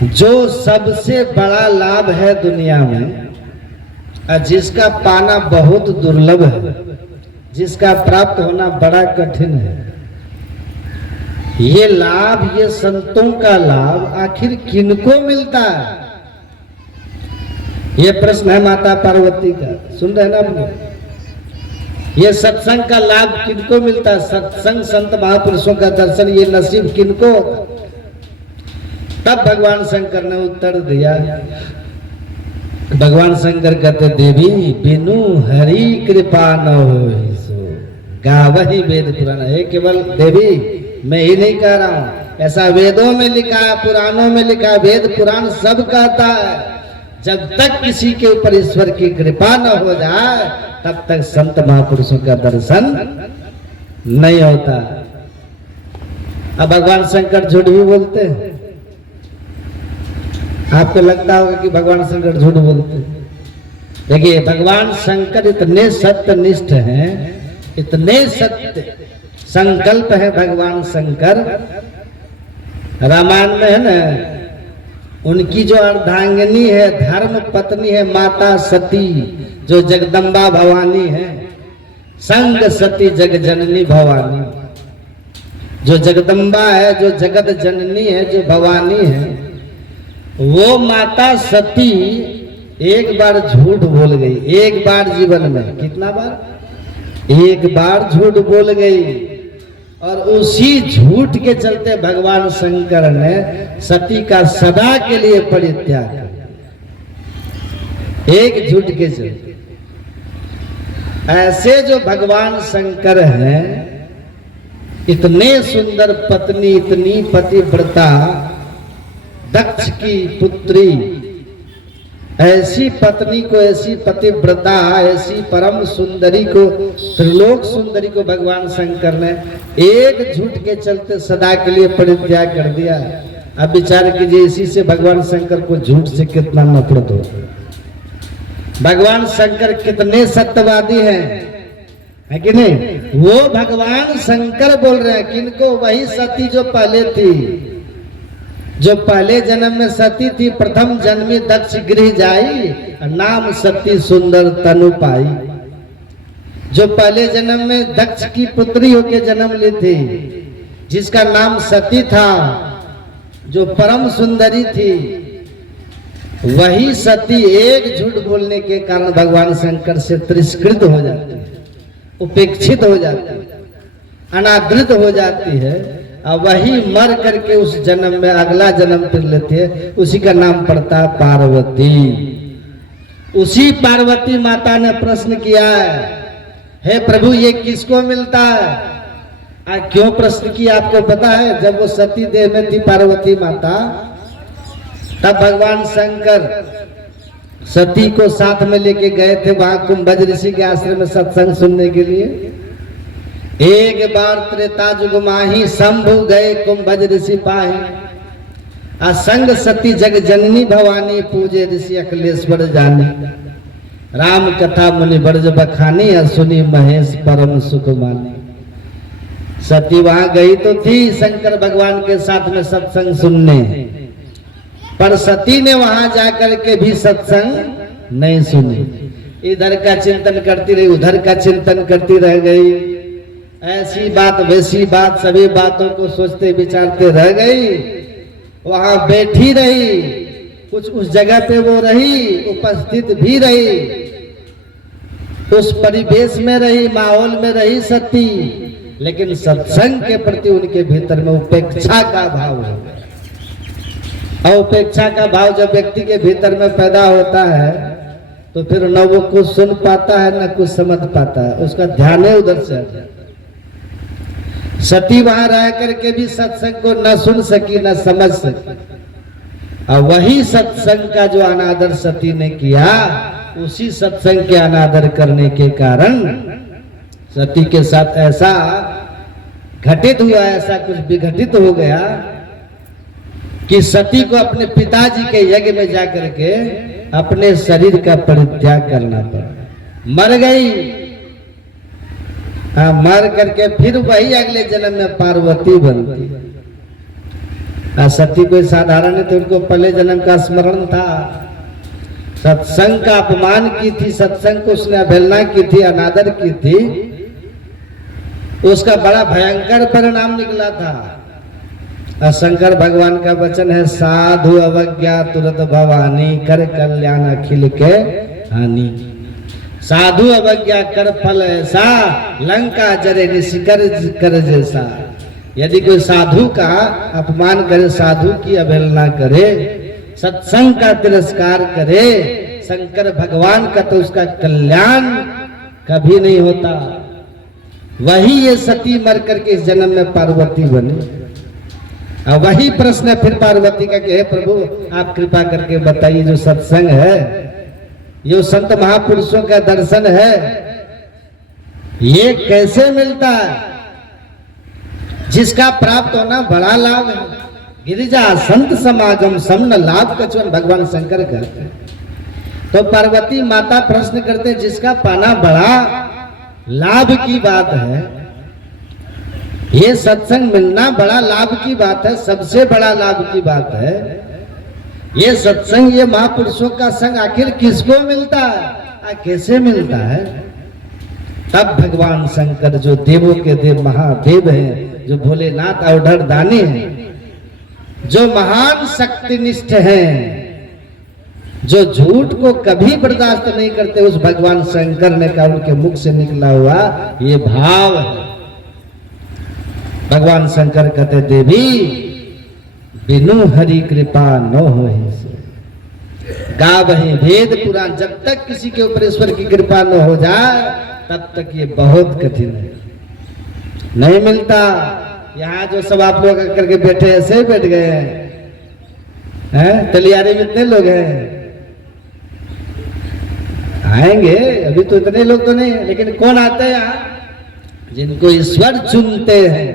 जो सबसे बड़ा लाभ है दुनिया में, जिसका पाना बहुत दुर्लभ है, जिसका प्राप्त होना बड़ा कठिन है, ये लाभ, ये संतों का लाभ आखिर किनको मिलता है? ये प्रश्न है माता पार्वती का। सुन रहे ना आप लोग? ये सत्संग का लाभ किनको मिलता है? सत्संग, संत महापुरुषों का दर्शन, ये नसीब किनको होता? तब भगवान शंकर ने उत्तर दिया। भगवान शंकर कहते, देवी बिनु हरि कृपा न होय सो गावहि वेद पुराण। है केवल देवी, मैं ही नहीं कह रहा हूं, ऐसा वेदों में लिखा है, पुराणों में लिखा है, वेद पुराण सब कहता है। जब तक किसी के ऊपर ईश्वर की कृपा न हो जाए तब तक संत महापुरुषों का दर्शन नहीं होता। अब भगवान शंकर झूठ भी बोलते हैं। आपको लगता होगा कि भगवान शंकर झूठ बोलते हैं। देखिए, भगवान शंकर इतने सत्यनिष्ठ हैं, इतने सत्य संकल्प है भगवान शंकर। रामायण में है ना, उनकी जो अर्धांगिनी है, धर्म पत्नी है माता सती, जो जगदम्बा भवानी है, संग सती जग जननी भवानी। जो जगदम्बा है, जो जगत जननी है, जो भवानी है, वो माता सती एक बार झूठ बोल गई। एक बार जीवन में, कितना बार? एक बार झूठ बोल गई। और उसी झूठ के चलते भगवान शंकर ने सती का सदा के लिए परित्याग किया। एक झूठ के चलते। ऐसे जो भगवान शंकर हैं, इतने सुंदर पत्नी, इतनी पतिव्रता, दक्ष की पुत्री, ऐसी पत्नी को, ऐसी पतिव्रता, ऐसी परम सुंदरी को, त्रिलोक सुंदरी को भगवान शंकर ने एक झूठ के चलते सदा के लिए परित्याग कर दिया। अब विचार कीजिए, इसी से भगवान शंकर को झूठ से कितना नफरत हो। भगवान शंकर कितने सत्यवादी हैं, है कि नहीं? वो भगवान शंकर बोल रहे हैं किनको? वही सती जो पहले थी, जो पहले जन्म में सती थी, प्रथम जन्मी दक्ष गृह जाई, नाम सती सुंदर तनु पाई। जो पहले जन्म में दक्ष की पुत्री होके जन्म ली थी, जिसका नाम सती था, जो परम सुंदरी थी, वही सती एक झूठ बोलने के कारण भगवान शंकर से तिरस्कृत हो जाती है, उपेक्षित हो जाती है, अनादृत हो जाती है। और वही मर करके उस जन्म में अगला जन्म फिर लेते हैं, उसी का नाम पड़ता है पार्वती। उसी पार्वती माता ने प्रश्न किया है, हे प्रभु, ये किसको मिलता है? क्यों प्रश्न किया आपको पता है? जब वो सती देह में थी पार्वती माता, तब भगवान शंकर सती को साथ में लेके गए थे वहां कुंभज ऋषि के आश्रम में सत्संग सुनने के लिए। एक बार त्रेता जुग माही शंभु गए कुंभज ऋषि पाही, असंग सती जग जननी भवानी, पूजे ऋषि अखिलेश्वर जानी। राम कथा मुनि बरज बखानी, सुनी महेश परम सुख मानी। सती वहां गई तो थी शंकर भगवान के साथ में सत्संग सुनने, पर सती ने वहां जाकर के भी सत्संग नहीं सुनी। इधर का चिंतन करती रही, उधर का चिंतन करती रह गई। ऐसी बात वैसी बात, सभी बातों को सोचते विचारते रह गई। वहां बैठी रही, कुछ उस जगह पे वो रही, उपस्थित भी रही, उस परिवेश में रही, माहौल में रही सती, लेकिन सत्संग के प्रति उनके भीतर में उपेक्षा का भाव है। और उपेक्षा का भाव जब व्यक्ति के भीतर में पैदा होता है तो फिर न वो कुछ सुन पाता है न कुछ समझ पाता है, उसका ध्यान है उधर से। सती वहां रह करके भी सत्संग को न सुन सकी न समझ सकी, और वही सत्संग का जो अनादर सती ने किया, उसी सत्संग के अनादर करने के कारण सती के साथ ऐसा घटित हुआ, ऐसा कुछ विघटित हो गया कि सती को अपने पिताजी के यज्ञ में जाकर के अपने शरीर का परित्याग करना पड़ा, मर गई। हाँ, मर करके फिर वही अगले जन्म में पार्वती बनती। सती कोई साधारण नहीं थी, उनको पहले जन्म का स्मरण था, सत्संग का अपमान की थी, सत्संग को उसने अवहेलना की थी, अनादर की थी, उसका बड़ा भयंकर परिणाम निकला था। शंकर भगवान का वचन है, साधु अवज्ञा तुरंत भवानी, कर कल्याण अखिल के हानि। साधु अवज्ञा कर फल ऐसा, लंका जरे निशिकर कर जैसा। यदि कोई साधु का अपमान करे, साधु की अवहेलना करे, सत्संग का तिरस्कार करे, शंकर भगवान का, तो उसका कल्याण कभी नहीं होता। वही ये सती मर करके इस जन्म में पार्वती बनी। और वही प्रश्न फिर पार्वती का कि हे प्रभु, आप कृपा करके बताइए, जो सत्संग है, ये संत महापुरुषों का दर्शन है, ये कैसे मिलता है, जिसका प्राप्त होना बड़ा लाभ है। गिरिजा संत समागम समन लाभ कचवन, भगवान शंकर कहते हैं। तो पार्वती माता प्रश्न करते हैं, जिसका पाना बड़ा लाभ की बात है, ये सत्संग मिलना बड़ा लाभ की बात है, सबसे बड़ा लाभ की बात है। ये सत्संग, ये महापुरुषों का संग आखिर किसको मिलता है, कैसे मिलता है? तब भगवान शंकर, जो देवों के देव महादेव हैं, जो भोलेनाथ अवधर दानी हैं, जो महान शक्तिनिष्ठ हैं, जो झूठ को कभी बर्दाश्त नहीं करते, उस भगवान शंकर ने कहा, उनके मुख से निकला हुआ ये भाव है। भगवान शंकर कहते, देवी बिनु हरि कृपा न होहि सो। गावहि वेद पुराण, जब तक किसी के ऊपर ईश्वर की कृपा न हो जाए तब तक ये बहुत कठिन है, नहीं मिलता। यहाँ जो सब आप लोग करके बैठे ऐसे ही बैठ गए हैं, तलियारे में इतने लोग हैं, आएंगे अभी तो इतने लोग तो नहीं है, लेकिन कौन आते हैं यहाँ? जिनको ईश्वर चुनते हैं,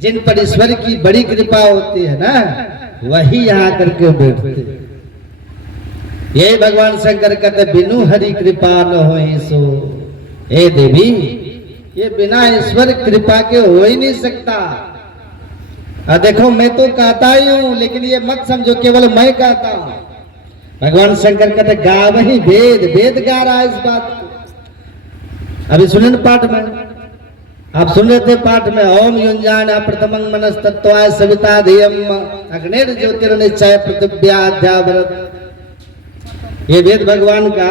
जिन पर ईश्वर की बड़ी कृपा होती है ना, वही यहाँ करके बैठते। यही भगवान शंकर कहते, बिनु हरि कृपा न होहि सो। हे देवी, ये बिना ईश्वर कृपा के हो ही नहीं सकता। देखो, मैं तो कहता ही हूं, लेकिन ये मत समझो केवल मैं कहता हूं। भगवान शंकर कहते, गावहि वेद, वेद गा रहा है इस बात को। अभी सुने पाठ में, आप सुन रहे थे पाठ में, ओम युंजान प्रथमं मनस्तत्वाय सविता धियम अग्निर ज्योतिर्निश्चय पृथिव्याध्यावरत। ये वेद भगवान का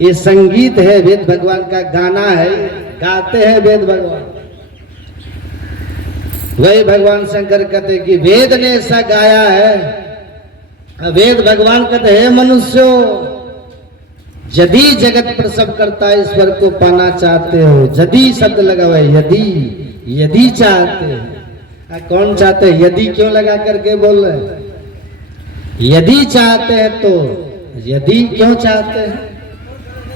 ये संगीत है, वेद भगवान का गाना है, गाते हैं वेद भगवान। वही भगवान शंकर कहते कि वेद ने ऐसा गाया है। वेद भगवान कहते, हे मनुष्यो, यदि जगत प्रसव करता ईश्वर को पाना चाहते हो, यदि शब्द लगा हुआ है, यदि चाहते हैं। कौन चाहते हैं? यदि क्यों लगा करके बोल रहे हैं? यदि चाहते हैं तो यदि क्यों चाहते हैं?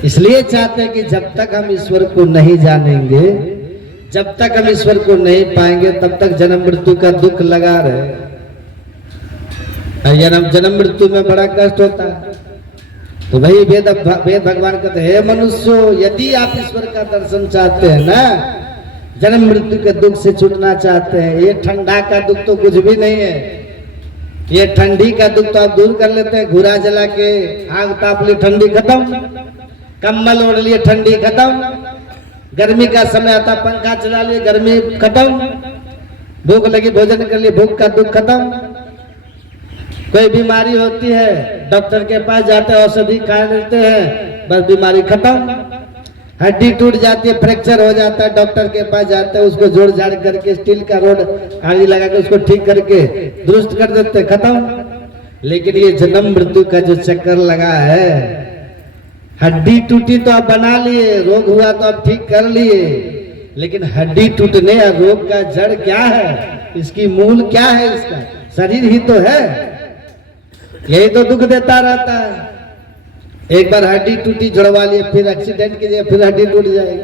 इसलिए चाहते हैं कि जब तक हम ईश्वर को नहीं जानेंगे, जब तक हम ईश्वर को नहीं पाएंगे, तब तक जन्म मृत्यु का दुख लगा रहे। जन्म मृत्यु में बड़ा कष्ट होता है। तो वही वेद भगवान कहते, हे मनुष्यों, यदि आप ईश्वर का दर्शन चाहते हैं ना, जन्म मृत्यु के दुख से छूटना चाहते हैं, ये ठंडा का दुख तो कुछ भी नहीं है। ये ठंडी का दुख तो आप दूर कर लेते हैं, घुरा जला के आग ताप लिए ठंडी खत्म, कम्बल ओढ़ लिए ठंडी खत्म, गर्मी का समय आता पंखा चला लिए गर्मी खत्म, भूख लगी भोजन कर लिए भूख का दुख खत्म। कोई बीमारी होती है, डॉक्टर के पास जाते हैं, औषधि खा लेते हैं, बस बीमारी खत्म। हड्डी टूट जाती है, फ्रैक्चर हो जाता है, डॉक्टर के पास जाते हैं, उसको जोड़ जाड़ करके स्टील का रोड आड़ी लगा के उसको ठीक करके दुरुस्त कर देते, खत्म। लेकिन ये जन्म मृत्यु का जो चक्कर लगा है, हड्डी टूटी तो आप बना लिए, रोग हुआ तो आप ठीक कर लिए, लेकिन हड्डी टूटने या रोग का जड़ क्या है, इसकी मूल क्या है, इसका शरीर ही तो है। यही तो दुख देता रहता है। एक बार हड्डी टूटी जुड़वा लिए, फिर एक्सीडेंट कीजिए, फिर हड्डी टूट जाएगी।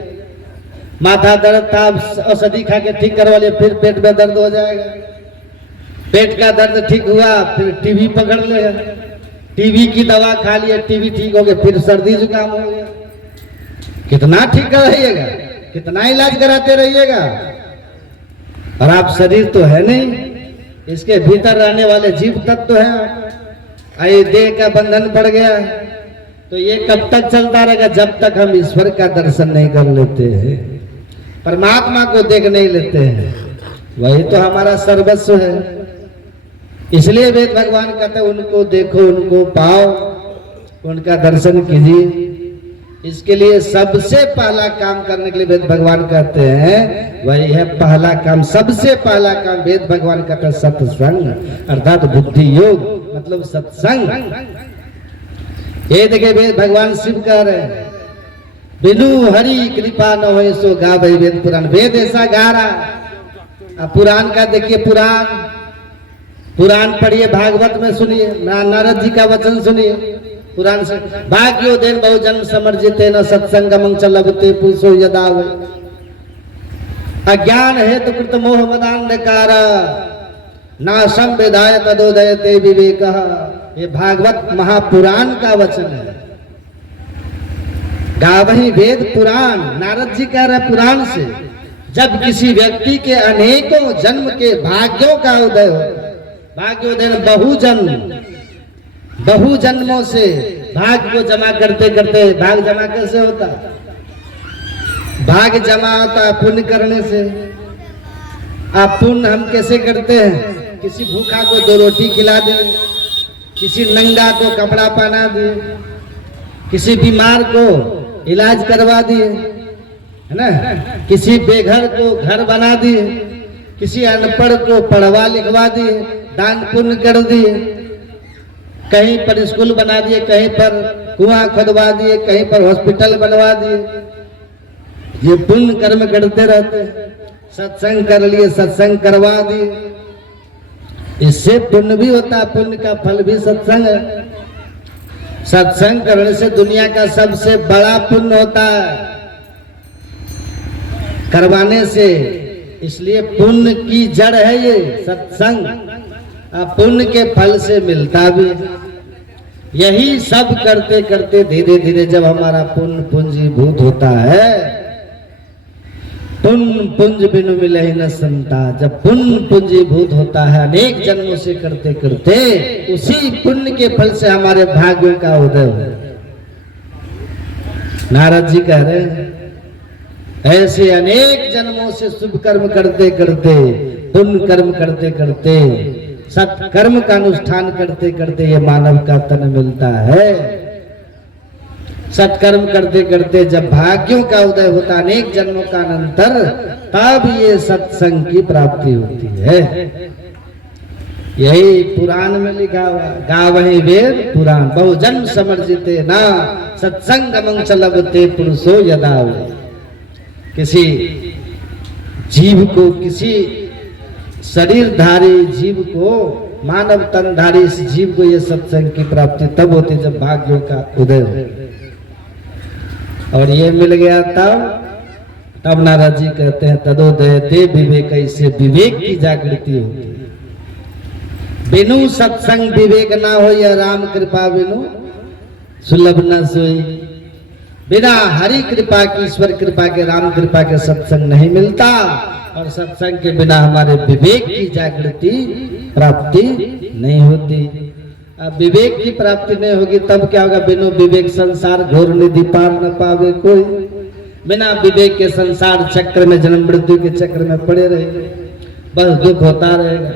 माथा दर्द था, औषधि खा के ठीक करवा लिए, फिर पेट में दर्द हो जाएगा। पेट का दर्द ठीक हुआ, फिर टीबी पकड़ लेगा, टीबी की दवा खा लिए, टीबी ठीक हो गया, फिर सर्दी जुकाम हो गया। कितना ठीक कराइएगा, कितना इलाज कराते रहिएगा, और आप शरीर तो है नहीं, इसके भीतर रहने वाले जीव तत्व है। आए देह का बंधन पड़ गया, तो ये कब तक चलता रहेगा, जब तक हम ईश्वर का दर्शन नहीं कर लेते हैं, परमात्मा को देख नहीं लेते हैं। वही तो हमारा सर्वस्व है। इसलिए वेद भगवान कहते हैं उनको देखो, उनको पाओ, उनका दर्शन कीजिए। इसके लिए सबसे पहला काम करने के लिए वेद भगवान कहते हैं, वही है पहला काम, सबसे पहला काम वेद भगवान कहते हैं सत्संग, अर्थात बुद्धि योग, मतलब सत्संग। ये देखिए वेद भगवान शिव कह रहे हैं, बिनु हरि कृपा न हो सो गावै वेद पुराण। वेद ऐसा गा रहा। अब पुराण का देखिए, पुराण पढ़िए, भागवत में सुनिए, नारद जी का वचन सुनिए पुराण से। भाग्यो देन बहु जन्म समर्जिते न सत्संगमं च लभते पुरुषो यदा वै। अज्ञान हेतु कृत मोह मदान्धकार नाशम विधाय तदोदयते विवेकः। ये भागवत महापुराण का वचन है। गावहि वेद पुराण, नारद जी कह रहे पुराण से। जब किसी व्यक्ति के अनेकों जन्म के भाग्यों का उदय हो, भाग्योदय बहु जन्मों से भाग को जमा करते करते, भाग जमा कैसे होता, भाग जमा होता पुण्य करने से। आप पुण्य हम कैसे करते हैं, किसी भूखा को 2 रोटी खिला दिए, किसी नंगा को कपड़ा पहना दिए, किसी बीमार को इलाज करवा दिए, है ना, किसी बेघर को घर बना दिए, किसी अनपढ़ को पढ़वा लिखवा दिए, दान पुण्य कर दिए, कहीं पर स्कूल बना दिए, कहीं पर कुआं खोदवा दिए, कहीं पर हॉस्पिटल बनवा दिए। ये पुण्य कर्म करते रहते। सत्संग कर लिए, सत्संग करवा दिए, इससे पुण्य भी होता है, पुण्य का फल भी सत्संग है। सत्संग करने से दुनिया का सबसे बड़ा पुण्य होता है, करवाने से। इसलिए पुण्य की जड़ है ये सत्संग, पुण्य के फल से मिलता भी। यही सब करते करते धीरे धीरे जब हमारा पुण्य पूंजीभूत होता है, पुण्य पुंज बिनु मिले न संता, जब पुण्य पूंजीभूत होता है अनेक जन्मों से करते करते, उसी पुण्य के फल से हमारे भाग्यों का उदय हो। नारद जी कह रहे हैं ऐसे अनेक जन्मों से शुभ कर्म करते करते, पुण्य कर्म करते करते, सत्कर्म का अनुष्ठान करते करते ये मानव का तन मिलता है। सत्कर्म करते करते जब भाग्यों का उदय होता अनेक जन्मों का अनंतर, तब ये सत्संग की प्राप्ति होती है। यही पुराण में लिखा हुआ, गावहि वेद पुराण बहु जन्म समर्जिते ना सत्संगमं च लभते पुरुषो यदा वै। किसी जीव को, किसी शरीरधारी जीव को, मानव तनधारी इस जीव को ये सत्संग की प्राप्ति तब होती जब भाग्यों का उदय हो। और ये मिल गया तब नारद जी कहते हैं तदोदयते विवेक, इससे विवेक की जागृति होती है। बिनु सत्संग विवेक ना हो, या राम कृपा बिनु सुलभ न सोई। बिना हरि कृपा की, ईश्वर कृपा के, राम कृपा के सत्संग नहीं मिलता। और सत्संग के बिना हमारे विवेक की जागृति प्राप्ति नहीं होती। अब विवेक की प्राप्ति नहीं होगी तब क्या होगा, बिनु विवेक संसार घोर निधि पार न पावे कोई। बिना विवेक के संसार चक्र में, जन्म मृत्यु के चक्र में पड़े रहेंगे, बस दुख होता रहेगा।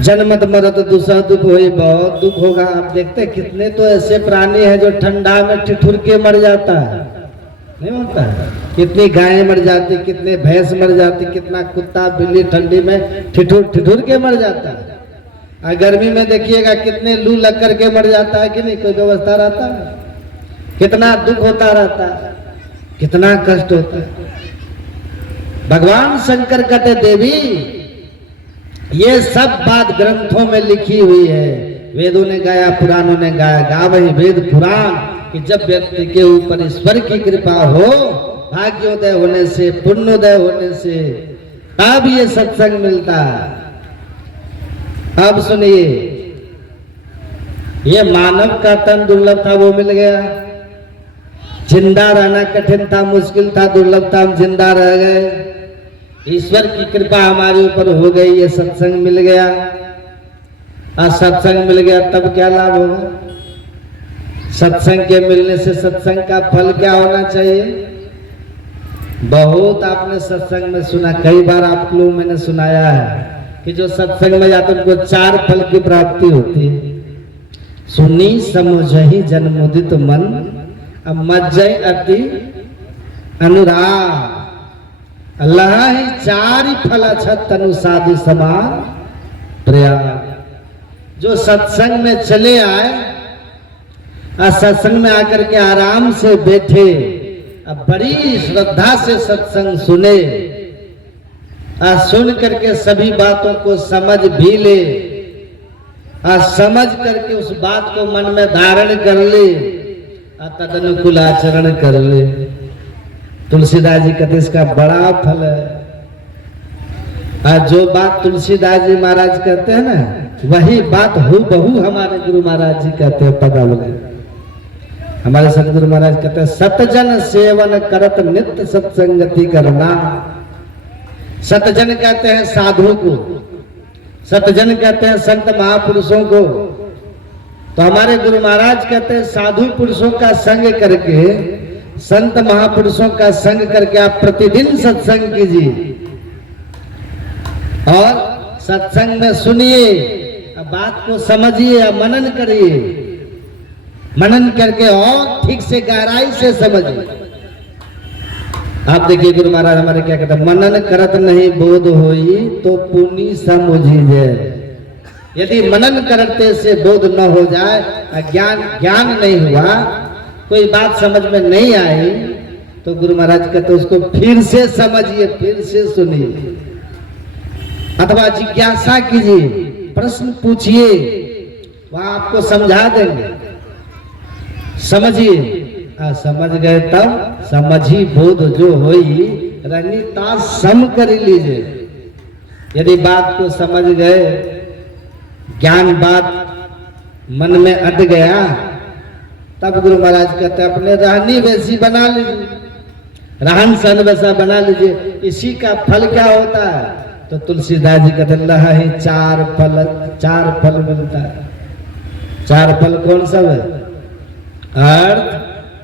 जन्मत मरत दूसरा दुख होई, बहुत दुख होगा। आप देखते हैं कितने तो ऐसे प्राणी हैं जो ठंडा में ठिठुर के मर जाता है, नहीं होता है? कितनी गायें मर जाती, कितने भैंस मर जाती, कितना कुत्ता बिल्ली ठंडी में ठिठुर ठिठुर के मर जाता है। और गर्मी में देखिएगा कितने लू लग करके मर जाता है कि नहीं, कोई व्यवस्था रहता है? कितना दुख होता रहता है, कितना कष्ट होता है। भगवान शंकर कहते देवी ये सब बात ग्रंथों में लिखी हुई है, वेदों ने गाया, पुराणों ने गाया, गावहि वेद पुराण, कि जब व्यक्ति के ऊपर ईश्वर की कृपा हो, भाग्योदय होने से, पुण्योदय होने से, तब ये सत्संग मिलता है। अब सुनिए, ये मानव का तन दुर्लभ था, वो मिल गया। जिंदा रहना कठिन था, मुश्किल था, दुर्लभ था, हम जिंदा रह गए। ईश्वर की कृपा हमारे ऊपर हो गई, ये सत्संग मिल गया। और सत्संग मिल गया तब क्या लाभ होगा? सत्संग के मिलने से सत्संग का फल क्या होना चाहिए? बहुत आपने सत्संग में सुना, कई बार आप लोगों मैंने सुनाया है कि जो सत्संग में जाते उनको 4 फल की प्राप्ति होती है। सुनी समझहि जन्मुदित मन, मज्जय अति अनुराग, अल्लाह ही 4 फल अछत तनु साधु समान प्रयाग। जो सत्संग में चले आए और सत्संग में आकर के आराम से बैठे, अब बड़ी श्रद्धा से सत्संग सुने और सुन करके सभी बातों को समझ भी ले और समझ करके उस बात को मन में धारण कर ले और तदनुकूल आचरण कर ले। तुलसीदास जी कहते इसका बड़ा फल है। और जो बात तुलसीदास जी महाराज कहते हैं ना, वही बात हूबहू हमारे गुरु महाराज जी कहते हैं। पता लगे हमारे सतगुरु महाराज कहते हैं, सतजन सेवन करत नित्य सत्संगति करना। सतजन कहते हैं साधु को, सतजन कहते हैं संत महापुरुषों को। तो हमारे गुरु महाराज कहते हैं साधु पुरुषों का संग करके, संत महापुरुषों का संग करके आप प्रतिदिन सत्संग कीजिए और सत्संग में सुनिए, बात को समझिए, मनन करिए, मनन करके और ठीक से गहराई से समझिए। आप देखिए गुरु महाराज हमारे क्या कहते हैं, मनन करत नहीं बोध होई तो पुनि समुझिए। यदि मनन करते से बोध न हो जाए, ज्ञान नहीं हुआ, कोई बात समझ में नहीं आई, तो गुरु महाराज कहते उसको फिर से समझिए, फिर से सुनिए, अथवा जिज्ञासा कीजिए, प्रश्न पूछिए, वहां आपको समझा देंगे। समझिए, समझ गए तब समझी बोध जो होई रहनी ता सम कर लीजिए। यदि बात को समझ गए, ज्ञान बात मन में अट गया, तब गुरु महाराज कहते हैं अपने रहनी वैसी बना लीजिए, रहन सहन वैसा बना लीजिए। इसी का फल क्या होता है? तो तुलसीदास जी कहते हैं ही 4 फल मिलता है। 4 फल कौन सब है? अर्थ,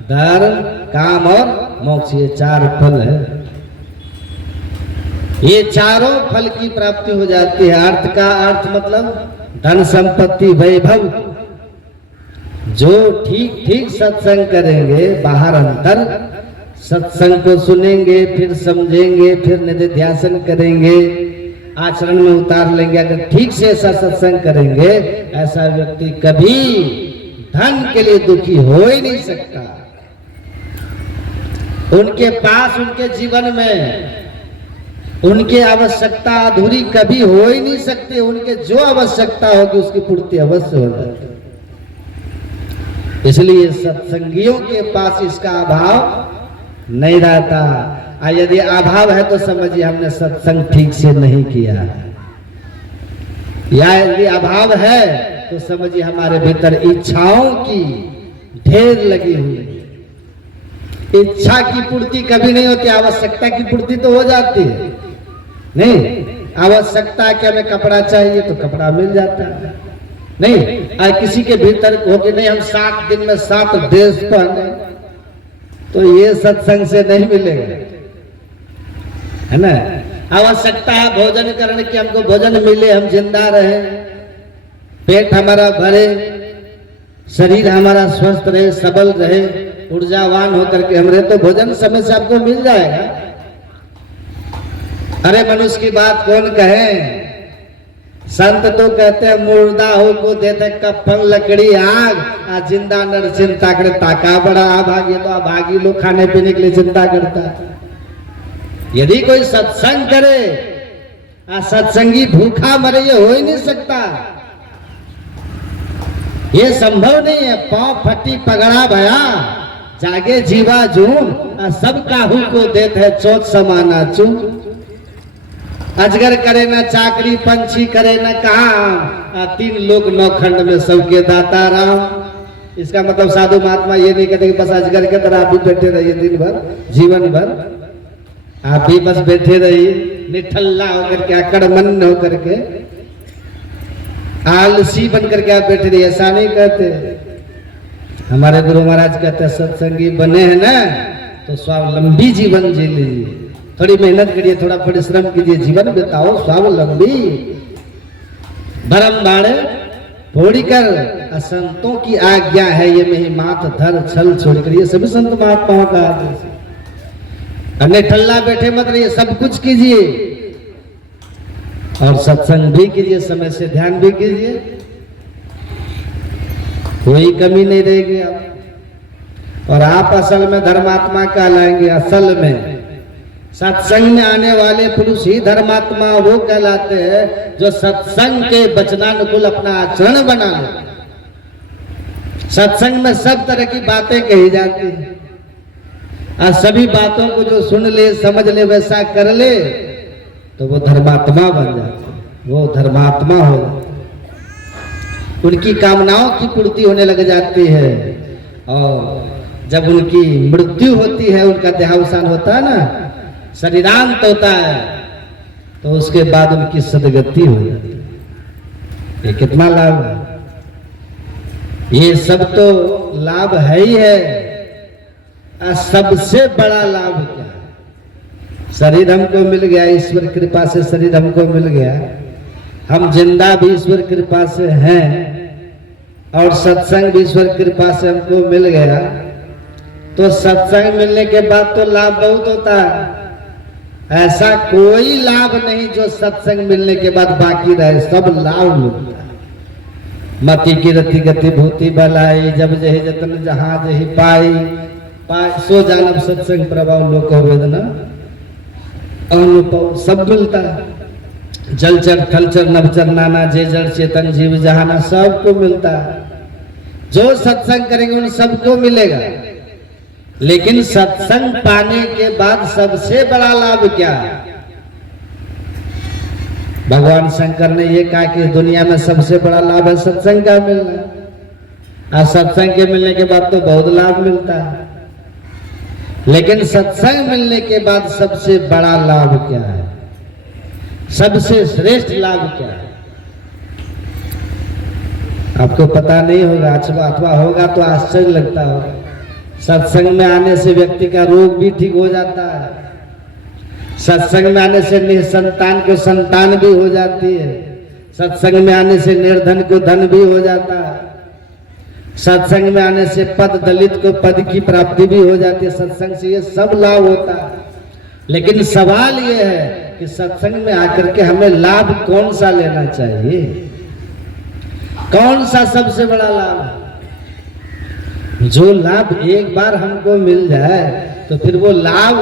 धर्म, काम और मोक्ष, ये 4 फल है। ये चारों फल की प्राप्ति हो जाती है। अर्थ का अर्थ मतलब धन संपत्ति वैभव। जो ठीक ठीक सत्संग करेंगे, बाहर अंतर सत्संग को सुनेंगे, फिर समझेंगे, फिर निधिध्यासन करेंगे, आचरण में उतार लेंगे, अगर ठीक से ऐसा सत्संग करेंगे, ऐसा व्यक्ति कभी धन के लिए दुखी हो ही नहीं सकता। उनके पास, उनके जीवन में उनकी आवश्यकता अधूरी कभी हो ही नहीं सकती। उनके जो आवश्यकता होगी उसकी पूर्ति अवश्य हो जाती। इसलिए सत्संगियों के पास इसका अभाव नहीं रहता। और यदि अभाव है तो समझिए हमने सत्संग ठीक से नहीं किया, या यदि अभाव है तो समझिए हमारे भीतर इच्छाओं की ढेर लगी हुई। इच्छा की पूर्ति कभी नहीं होती, आवश्यकता की पूर्ति तो हो जाती है। नहीं, आवश्यकता कि हमें कपड़ा चाहिए तो कपड़ा मिल जाता है। नहीं, और किसी के भीतर हो कि नहीं हम 7 दिन में 7 ड्रेस पहने, तो ये सत्संग से नहीं मिलेगा, है ना। आवश्यकता है भोजन करने की, हमको भोजन मिले, हम जिंदा रहे, पेट हमारा भरे, शरीर हमारा स्वस्थ रहे, सबल रहे, ऊर्जावान होकर के हम रहे, तो भोजन समय से आपको मिल जाएगा। अरे मनुष्य की बात कौन कहे, संत तो कहते हैं मुर्दा हो को देते कफन लकड़ी आग, आ जिंदा नर चिंता करे ताका बड़ा अभागी। तो अभागी लोग खाने पीने के लिए चिंता करता है। यदि कोई सत्संग करे, सत्संगी भूखा मरे, ये हो ही नहीं सकता, ये संभव नहीं है। पांव फटी पगड़ा भया, जागे जीवा जून, सब काहू को देते है चोट समाना चून। अजगर करे न चाकरी, पंछी करे न काम, तीन लोग नौखंड में सबके दाता राम। इसका मतलब साधु महात्मा ये नहीं कहते कि बस अजगर के तरह आप भी बैठे रहिए दिन भर, जीवन भर आप भी बस बैठे रहिए निठल्ला होकर के, अकड़मन होकर के, आलसी बन करके आप बैठे रहिए, ऐसा नहीं कहते। हमारे गुरु महाराज कहते हैं सत्संगी बने हैं ना तो स्वावलंबी जीवन जी लीजिए, थोड़ी मेहनत करिए, थोड़ा परिश्रम कीजिए, जीवन बिताओ स्वावलंबी। भरम बाड़े फोड़ी कर, संतों की आज्ञा है ये में ही माथ धर छल छोड़ कर, ये सभी संत महात्माओं का आदेश है। हमने ठल्ला बैठे मत रहिए, सब कुछ कीजिए और सत्संग भी कीजिए, समय से ध्यान भी कीजिए, कोई कमी नहीं रहेगी आप। और आप असल में धर्मात्मा कहलाएंगे। असल में सत्संग में आने वाले पुरुष ही धर्मात्मा वो कहलाते हैं जो सत्संग के वचनानुकूल अपना आचरण बना ले। सत्संग में सब तरह की बातें कही जाती हैं और सभी बातों को जो सुन ले, समझ ले, वैसा कर ले तो वो धर्मात्मा बन जाते हैं, वो धर्मात्मा हो जाते हैं। उनकी कामनाओं की पूर्ति होने लग जाती है और जब उनकी मृत्यु होती है, उनका देहावसान होता है ना, शरीरांत होता है, तो उसके बाद उनकी सदगति हो जाती है। ये कितना लाभ है, ये सब तो लाभ है ही है। सबसे बड़ा लाभ क्या है, शरीर हमको मिल गया, ईश्वर कृपा से शरीर हमको मिल गया, हम जिंदा भी ईश्वर कृपा से हैं और सत्संग भी ईश्वर कृपा से हमको मिल गया। तो सत्संग मिलने के बाद तो लाभ बहुत होता है, ऐसा कोई लाभ नहीं जो सत्संग मिलने के बाद बाकी रहे, सब लाभ मिलता है। मति की रति गति भूति भलाई, जब जही जतन जहां जही पाई, सो जानब सत्संग प्रभाव लोक वेदना अनुभव, सब मिलता है। जलचर थलचर नभचर नाना जे जड़ चेतन जीव जहाना, सबको मिलता है। जो सत्संग करेंगे उन सबको मिलेगा। लेकिन सत्संग पाने के बाद सबसे बड़ा लाभ क्या है? भगवान शंकर ने ये कहा कि दुनिया में सबसे बड़ा लाभ है सत्संग का मिलना। और सत्संग के मिलने के बाद तो बहुत लाभ मिलता है, लेकिन सत्संग मिलने के बाद सबसे बड़ा लाभ क्या है, सबसे श्रेष्ठ लाभ क्या है? आपको पता नहीं होगा, अथवा होगा तो आश्चर्य लगता होगा। सत्संग में आने से व्यक्ति का रोग भी ठीक हो जाता है, सत्संग में आने से निसंतान को संतान भी हो जाती है, सत्संग में आने से निर्धन को धन भी हो जाता है, सत्संग में आने से पद दलित को पद की प्राप्ति भी हो जाती है। सत्संग से ये सब लाभ होता है। लेकिन सवाल ये है कि सत्संग में आकर के हमें लाभ कौन सा लेना चाहिए, कौन सा सबसे बड़ा लाभ है? जो लाभ एक बार हमको मिल जाए तो फिर वो लाभ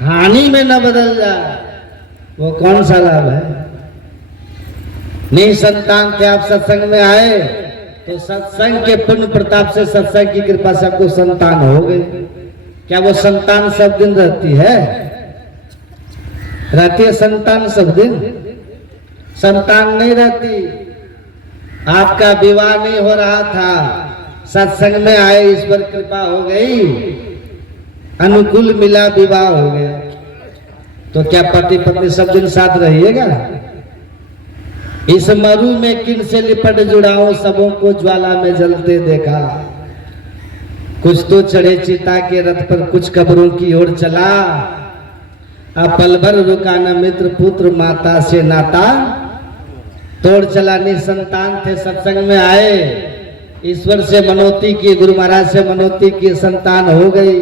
हानि में न बदल जाए, वो कौन सा लाभ है? निसंतान थे आप, सत्संग में आए तो सत्संग के पुण्य प्रताप से, सत्संग की कृपा से आपको संतान हो गई। क्या वो संतान सब दिन रहती है? रहती है संतान सब दिन? संतान नहीं रहती। आपका विवाह नहीं हो रहा था, सत्संग में आए, ईश्वर कृपा हो गई, अनुकूल मिला, विवाह हो गया, तो क्या पति पत्नी सब दिन साथ रहिएगा? इस मरु में किन से लिपट जुड़ाऊं, सबों को ज्वाला में जलते देखा। कुछ तो चढ़े चिता के रथ पर, कुछ कब्रों की ओर चला। अब पल भर रुका न मित्र पुत्र, माता से नाता तोड़ चलानी संतान थे, सत्संग में आए, ईश्वर से मनोती की, गुरु महाराज से मनोती की, संतान हो गई।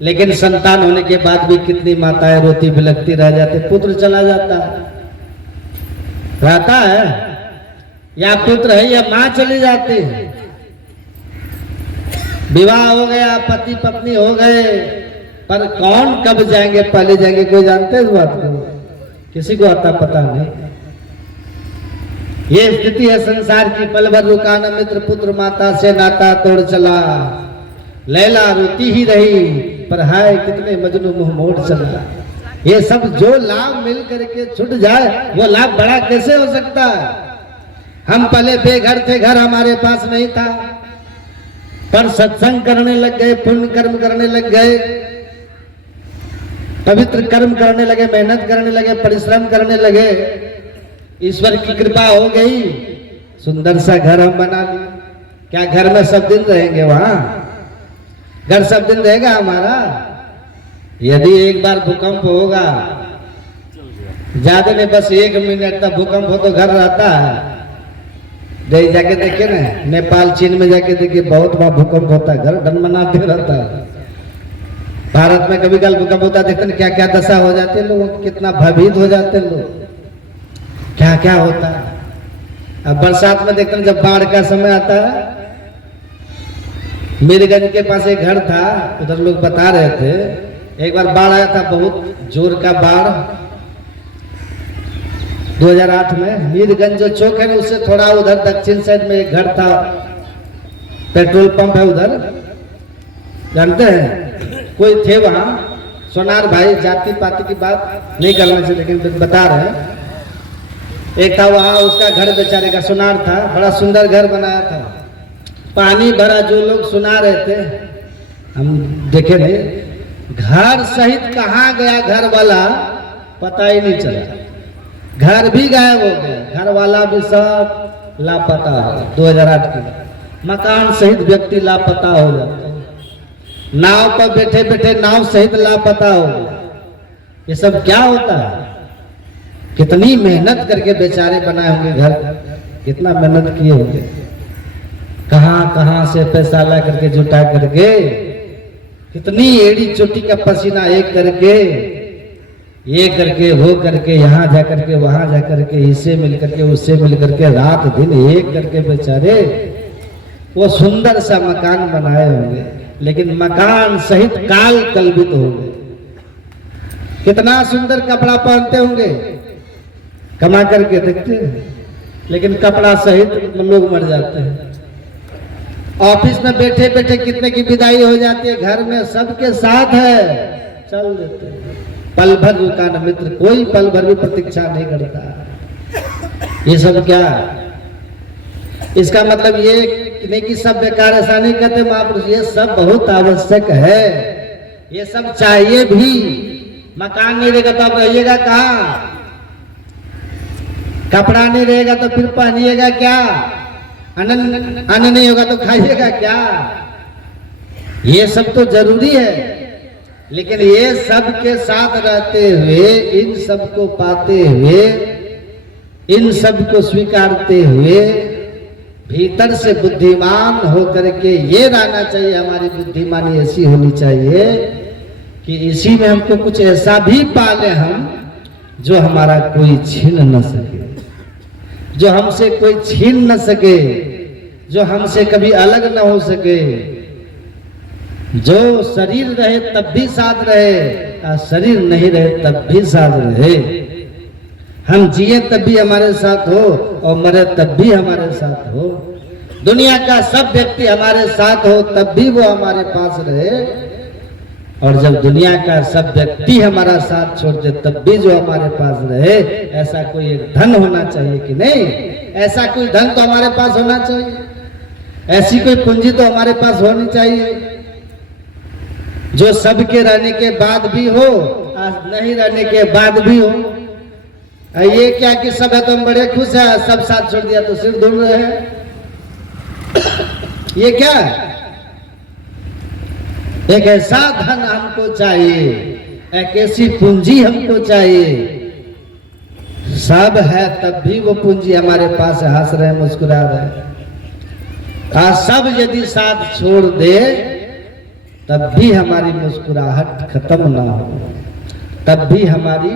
लेकिन संतान होने के बाद भी कितनी माताएं रोती बिलखती रह जाती, पुत्र चला जाता रहता है, या पुत्र है या मां चली जाती है। विवाह हो गया, पति पत्नी हो गए, पर कौन कब जाएंगे, पहले जाएंगे, कोई जानते इस बात को? किसी को आता पता नहीं। ये स्थिति है संसार की। पल भर रुका न मित्र, पुत्र माता से नाता तोड़ चला। लैला रोती ही रही, पर हाय कितने मजनू मुंह मोड़ चला। ये सब जो लाभ मिल करके छूट जाए, वो लाभ बड़ा कैसे हो सकता है? हम पहले बेघर थे, घर हमारे पास नहीं था, पर सत्संग करने लग गए, पुण्य कर्म करने लग गए, पवित्र कर्म करने लगे, मेहनत करने लगे, परिश्रम करने लगे, ईश्वर की कृपा हो गई, सुंदर सा घर हम बना लिए। क्या घर में सब दिन रहेंगे? वहां घर सब दिन रहेगा हमारा? यदि एक बार भूकंप होगा, ज्यादा नहीं, बस 1 मिनट तक भूकंप हो तो घर रहता है। जाके देखिए ना, नेपाल चीन में जाके देखिए, बहुत बार भूकंप होता है, घर डनमनाते रहता है। भारत में कभी कल भूकंप होता है, देखते हैं क्या क्या दशा हो जाती है लोगों की, कितना भयभीत हो जाते हैं लोग, क्या क्या होता है। अब बरसात में देखते हैं, जब बाढ़ का समय आता है, मीरगंज के पास एक घर था, उधर लोग बता रहे थे, एक बार बाढ़ आया था, बहुत जोर का बाढ़, 2008 में। मीरगंज जो चौक है ना, उससे थोड़ा उधर दक्षिण साइड में एक घर था, पेट्रोल पंप है उधर, जानते हैं? कोई थे वहां, सोनार भाई, जाति पाति की बात नहीं करना चाहिए, लेकिन बता रहे हैं। एक था वहां, उसका घर बेचारे का सुनार था, बड़ा सुंदर घर बनाया था, पानी भरा, जो लोग सुना रहे थे, हम देखे नहीं, घर सहित कहाँ गया घर वाला पता ही नहीं चला, घर भी गायब हो गया, घर वाला भी सब लापता हो गया। 2008 की मकान सहित व्यक्ति लापता हो जाता है, नाव पर बैठे बैठे नाव सहित लापता हो गया। ये सब क्या होता है? कितनी मेहनत करके बेचारे बनाए होंगे घर, कितना मेहनत किए होंगे, कहां कहां से पैसा ला करके जुटा करके, कितनी एड़ी चोटी का पसीना एक करके, ये करके वो करके, यहाँ जा करके वहां जा करके, इससे मिल करके उससे मिल करके, रात दिन एक करके बेचारे वो सुंदर सा मकान बनाए होंगे, लेकिन मकान सहित काल कल्पित हो गए। कितना सुंदर कपड़ा पहनते होंगे, कमा करके देखते हैं, लेकिन कपड़ा सहित लोग मर जाते हैं। ऑफिस में बैठे बैठे कितने की विदाई हो जाती है, घर में सबके साथ है, चल देते हैं। पल भर रुका न मित्र, कोई पल भर भी प्रतीक्षा नहीं करता। ये सब क्या? इसका मतलब ये नहीं कि सब बेकार, ऐसा नहीं कहते महापुरुष, ये सब बहुत आवश्यक है, ये सब चाहिए भी। मकान नहीं रहेगा तो आप रहिएगा कहाँ? कपड़ा नहीं रहेगा तो फिर पहनिएगा क्या? अन्न नहीं होगा तो खाइएगा क्या? ये सब तो जरूरी है, लेकिन ये सब के साथ रहते हुए, इन सब को पाते हुए, इन सब को स्वीकारते हुए, भीतर से बुद्धिमान होकर के ये रहना चाहिए, हमारी बुद्धिमानी ऐसी होनी चाहिए कि इसी में हमको कुछ ऐसा भी पाले हम, जो हमारा कोई छीन न सके, जो हमसे कोई छीन न सके, जो हमसे कभी अलग न हो सके, जो शरीर रहे तब भी साथ रहे, और शरीर नहीं रहे तब भी साथ रहे। हम जिए तब भी हमारे साथ हो, और मरे तब भी हमारे साथ हो। दुनिया का सब व्यक्ति हमारे साथ हो तब भी वो हमारे पास रहे, और जब दुनिया का सब व्यक्ति हमारा साथ छोड़ दे तब भी जो हमारे पास रहे। ऐसा कोई एक धन होना चाहिए कि नहीं? ऐसा कोई धन तो हमारे पास होना चाहिए, ऐसी कोई पूंजी तो हमारे पास होनी चाहिए, जो सबके रहने के बाद भी हो, नहीं रहने के बाद भी हो। ये क्या कि सब है तो हम बड़े खुश है, सब साथ छोड़ दिया तो सिर ढूंढ रहे हैं, ये क्या? एक ऐसा धन हमको चाहिए, एक ऐसी पूंजी हमको चाहिए, सब है तब भी वो पूंजी हमारे पास है, हंस रहे मुस्कुरा रहे। आज सब यदि साथ छोड़ दे तब भी हमारी मुस्कुराहट खत्म ना हो, तब भी हमारी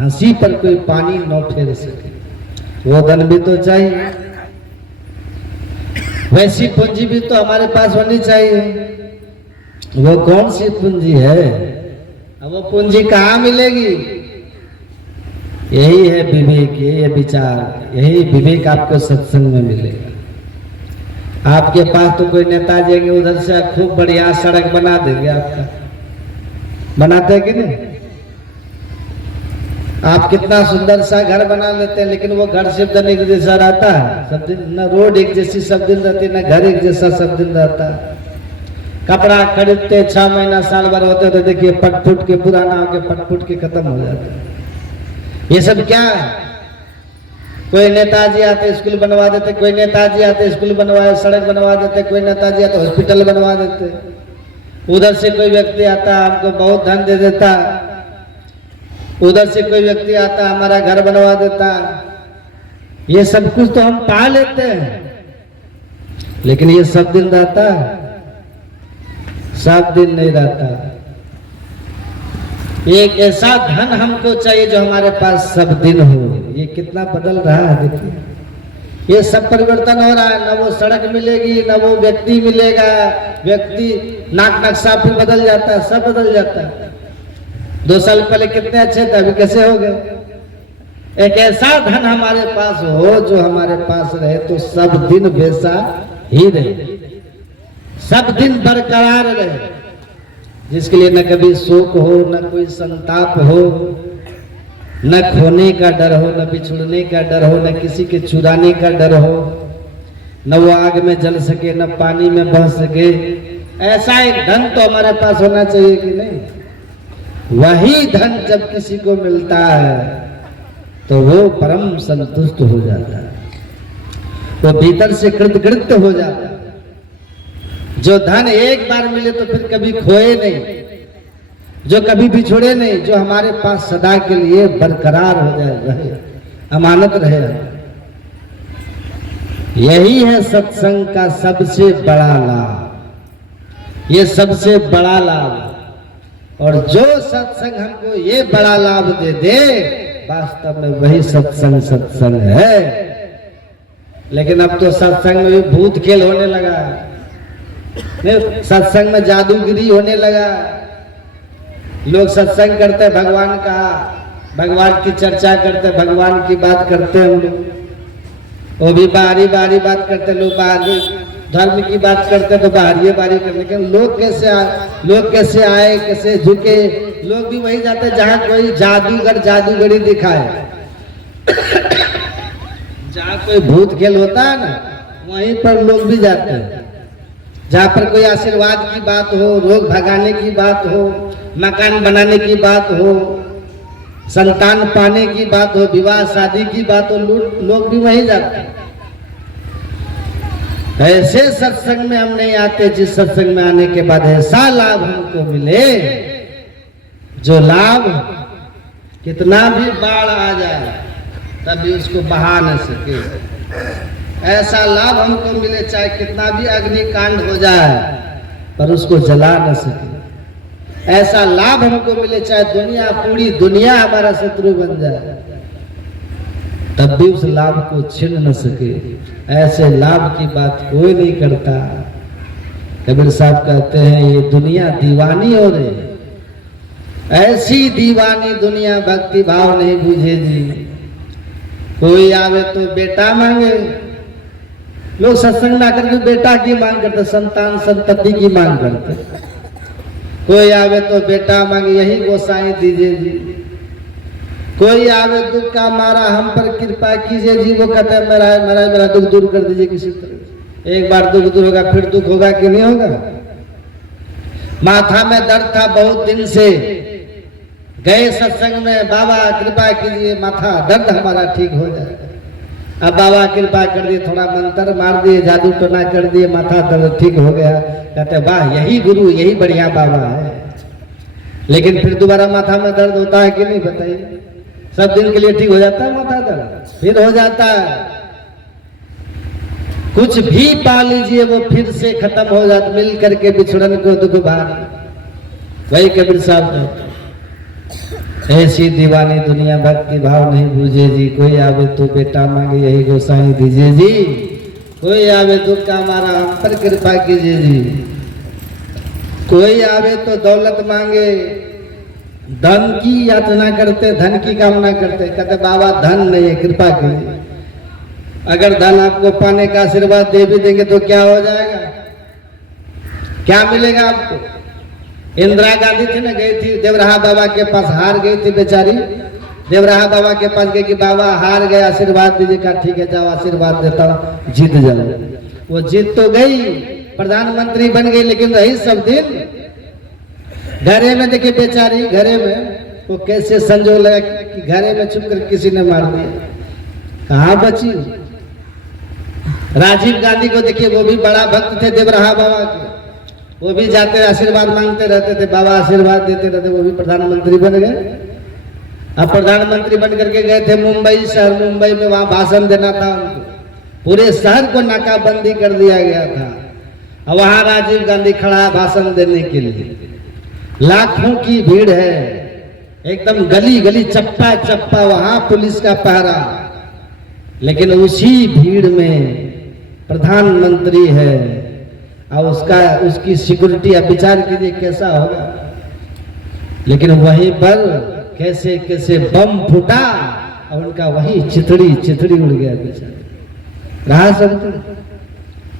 हंसी पर कोई पानी न फेर सके, वो धन भी तो चाहिए। वैसी पूंजी भी तो हमारे पास होनी चाहिए। वो कौन सी पूंजी है? अब वो पूंजी कहाँ मिलेगी? यही है विवेक, यही है विचार, यही विवेक आपको सत्संग में मिलेगा। आपके पास तो कोई नेता जाएंगे उधर से खूब बढ़िया सड़क बना देंगे, आपका बनाते हैं कि नहीं? आप कितना सुंदर सा घर बना लेते हैं, लेकिन वो घर सिर्फ दिन एक जैसा रहता है सब दिन, न रोड एक जैसी सब दिन रहती है, न घर एक जैसा सब दिन रहता है। कपड़ा खरीदते 6 महीना साल भर होते तो देखिए पट फुट के पुराना होके पट फुट के खत्म हो जाते हैं। ये सब क्या है? कोई नेताजी आते स्कूल बनवा देते, कोई नेताजी आते स्कूल बनवाए सड़क बनवा देते, कोई नेताजी आते हॉस्पिटल बनवा देते। उधर से कोई व्यक्ति आता हमको बहुत धन दे देता, उधर से कोई व्यक्ति आता हमारा घर बनवा देता। ये सब कुछ तो हम पा लेते हैं, लेकिन ये सब दिन रहता है? सब दिन नहीं रहता। एक ऐसा धन हमको चाहिए जो हमारे पास सब दिन हो। ये कितना बदल रहा है देखिए, ये सब परिवर्तन हो रहा है। न वो सड़क मिलेगी, न वो व्यक्ति मिलेगा, व्यक्ति नाक नक्शा फिर बदल जाता है, सब बदल जाता है। 2 साल पहले कितने अच्छे थे, अभी कैसे हो गए? एक ऐसा धन हमारे पास हो जो हमारे पास रहे तो सब दिन वैसा ही रहे, सब दिन बरकरार रहे, जिसके लिए न कभी शोक हो, न कोई संताप हो, न खोने का डर हो, न बिछुड़ने का डर हो, न किसी के चुराने का डर हो, न वो आग में जल सके, न पानी में बह सके। ऐसा एक धन तो हमारे पास होना चाहिए कि नहीं? वही धन जब किसी को मिलता है तो वो परम संतुष्ट हो जाता है, वो भीतर से कृतकृत्य हो जाता है। जो धन एक बार मिले तो फिर कभी खोए नहीं, जो कभी बिछुड़े नहीं, जो हमारे पास सदा के लिए बरकरार हो जाए, रहे, अमानत रहे। यही है सत्संग का सबसे बड़ा लाभ, ये सबसे बड़ा लाभ। और जो सत्संग हमको ये बड़ा लाभ दे दे, वास्तव में वही सत्संग है। लेकिन अब तो सत्संग में भी भूत खेल होने लगा है, सत्संग में जादूगिरी होने लगा। लोग सत्संग करते भगवान का, भगवान की चर्चा करते, भगवान की बात करते हैं हम लोग, वो भी बारी बारी बात करते। लोग बाहरी धर्म की बात करते तो बाहरी बारी करते, लेकिन लोग कैसे आए, कैसे झुके? लोग भी वही जाते जहाँ कोई जादूगर जादूगरी दिखाए, जहाँ कोई भूत खेल होता है ना, वहीं पर लोग भी जाते हैं। जहाँ पर कोई आशीर्वाद की बात हो, रोग भगाने की बात हो, मकान बनाने की बात हो, संतान पाने की बात हो, विवाह शादी की बात हो, लोग भी वहीं जाते हैं। ऐसे सत्संग में हम नहीं आते जिस सत्संग में आने के बाद ऐसा लाभ हमको मिले, जो लाभ कितना भी बाढ़ आ जाए तभी उसको बहा न सके। ऐसा लाभ हमको मिले चाहे कितना भी अग्निकांड हो जाए पर उसको जला न सके। ऐसा लाभ हमको मिले चाहे दुनिया, पूरी दुनिया हमारा शत्रु बन जाए, तब भी उस लाभ को छीन न सके। ऐसे लाभ की बात कोई नहीं करता। कबीर साहब कहते हैं ये दुनिया दीवानी हो रही, ऐसी दीवानी दुनिया भक्ति भाव नहीं बुझे जी। कोई आवे तो बेटा मांगे, लोग सत्संग ना करके बेटा की मांग करते, संतान संतति की मांग करते। कोई आवे तो बेटा मांगे, यही गोसाई दीजिए जी। कोई आवे दुख का मारा हम पर कृपा कीजिए जी, वो कहते हैं मेरा दुख दूर कर दीजिए किसी तरह। एक बार दुख दूर होगा फिर दुख होगा कि नहीं होगा? माथा में दर्द था बहुत दिन से, गए सत्संग में, बाबा कृपा कीजिए माथा दर्द हमारा ठीक हो जाए। अब बाबा कृपा कर दिए, थोड़ा मंत्र मार दिए, जादू टोना कर दिए, माथा दर्द ठीक हो गया। कहते वाह यही गुरु, यही बढ़िया बाबा है। लेकिन फिर दोबारा माथा में दर्द होता है कि नहीं बताइए? सब दिन के लिए ठीक हो जाता है माथा दर्द, फिर हो जाता है। कुछ भी पा लीजिए वो फिर से खत्म हो जाता, मिल करके बिछड़न को दुख भारी। वही कबीर साहब ने ऐसी दीवानी दुनिया भक्ति भाव नहीं बूझे जी, कोई आवे तो बेटा मांगे यही गोसाई दीजिए जी, कोई आवे तो का मारा हम पर कृपा कीजिए जी, कोई आवे तो दौलत मांगे, धन की यातना करते, धन की कामना करते, कहते बाबा धन नहीं है कृपा कीजिए। अगर धन आपको पाने का आशीर्वाद दे भी देंगे तो क्या हो जाएगा, क्या मिलेगा आपको। इंदिरा गांधी थी ना, गई थी देवराहा बाबा के पास, हार गई थी बेचारी, देवराहा बाबा के पास गई कि बाबा हार गए आशीर्वाद दीजिए, का ठीक है जाओ आशीर्वाद देता हूँ, जीत जाओ। वो जीत तो गई, प्रधानमंत्री बन गई, लेकिन रही सब दिन घरे में। देखिए बेचारी घरे में वो कैसे संजोग लगा कि घरे में छुप कर किसी ने मार दिया, कहाँ बची। राजीव गांधी को देखिए, वो भी बड़ा भक्त थे देवराहा बाबा के, वो भी जाते आशीर्वाद मांगते रहते थे, बाबा आशीर्वाद देते रहते, वो भी प्रधानमंत्री बन गए। अब प्रधानमंत्री बन करके गए थे मुंबई शहर, मुंबई में वहां भाषण देना था उनको, पूरे शहर को नाकाबंदी कर दिया गया था। अब वहां राजीव गांधी खड़ा है भाषण देने के लिए, लाखों की भीड़ है, एकदम गली गली चप्पा चप्पा वहां पुलिस का पहरा, लेकिन उसी भीड़ में प्रधानमंत्री है और उसकी सिक्योरिटी, अब विचार कीजिए कैसा होगा। लेकिन वहीं पर कैसे कैसे बम फूटा और उनका वही चिथड़ी उड़ गया बेचारा, रहा सब।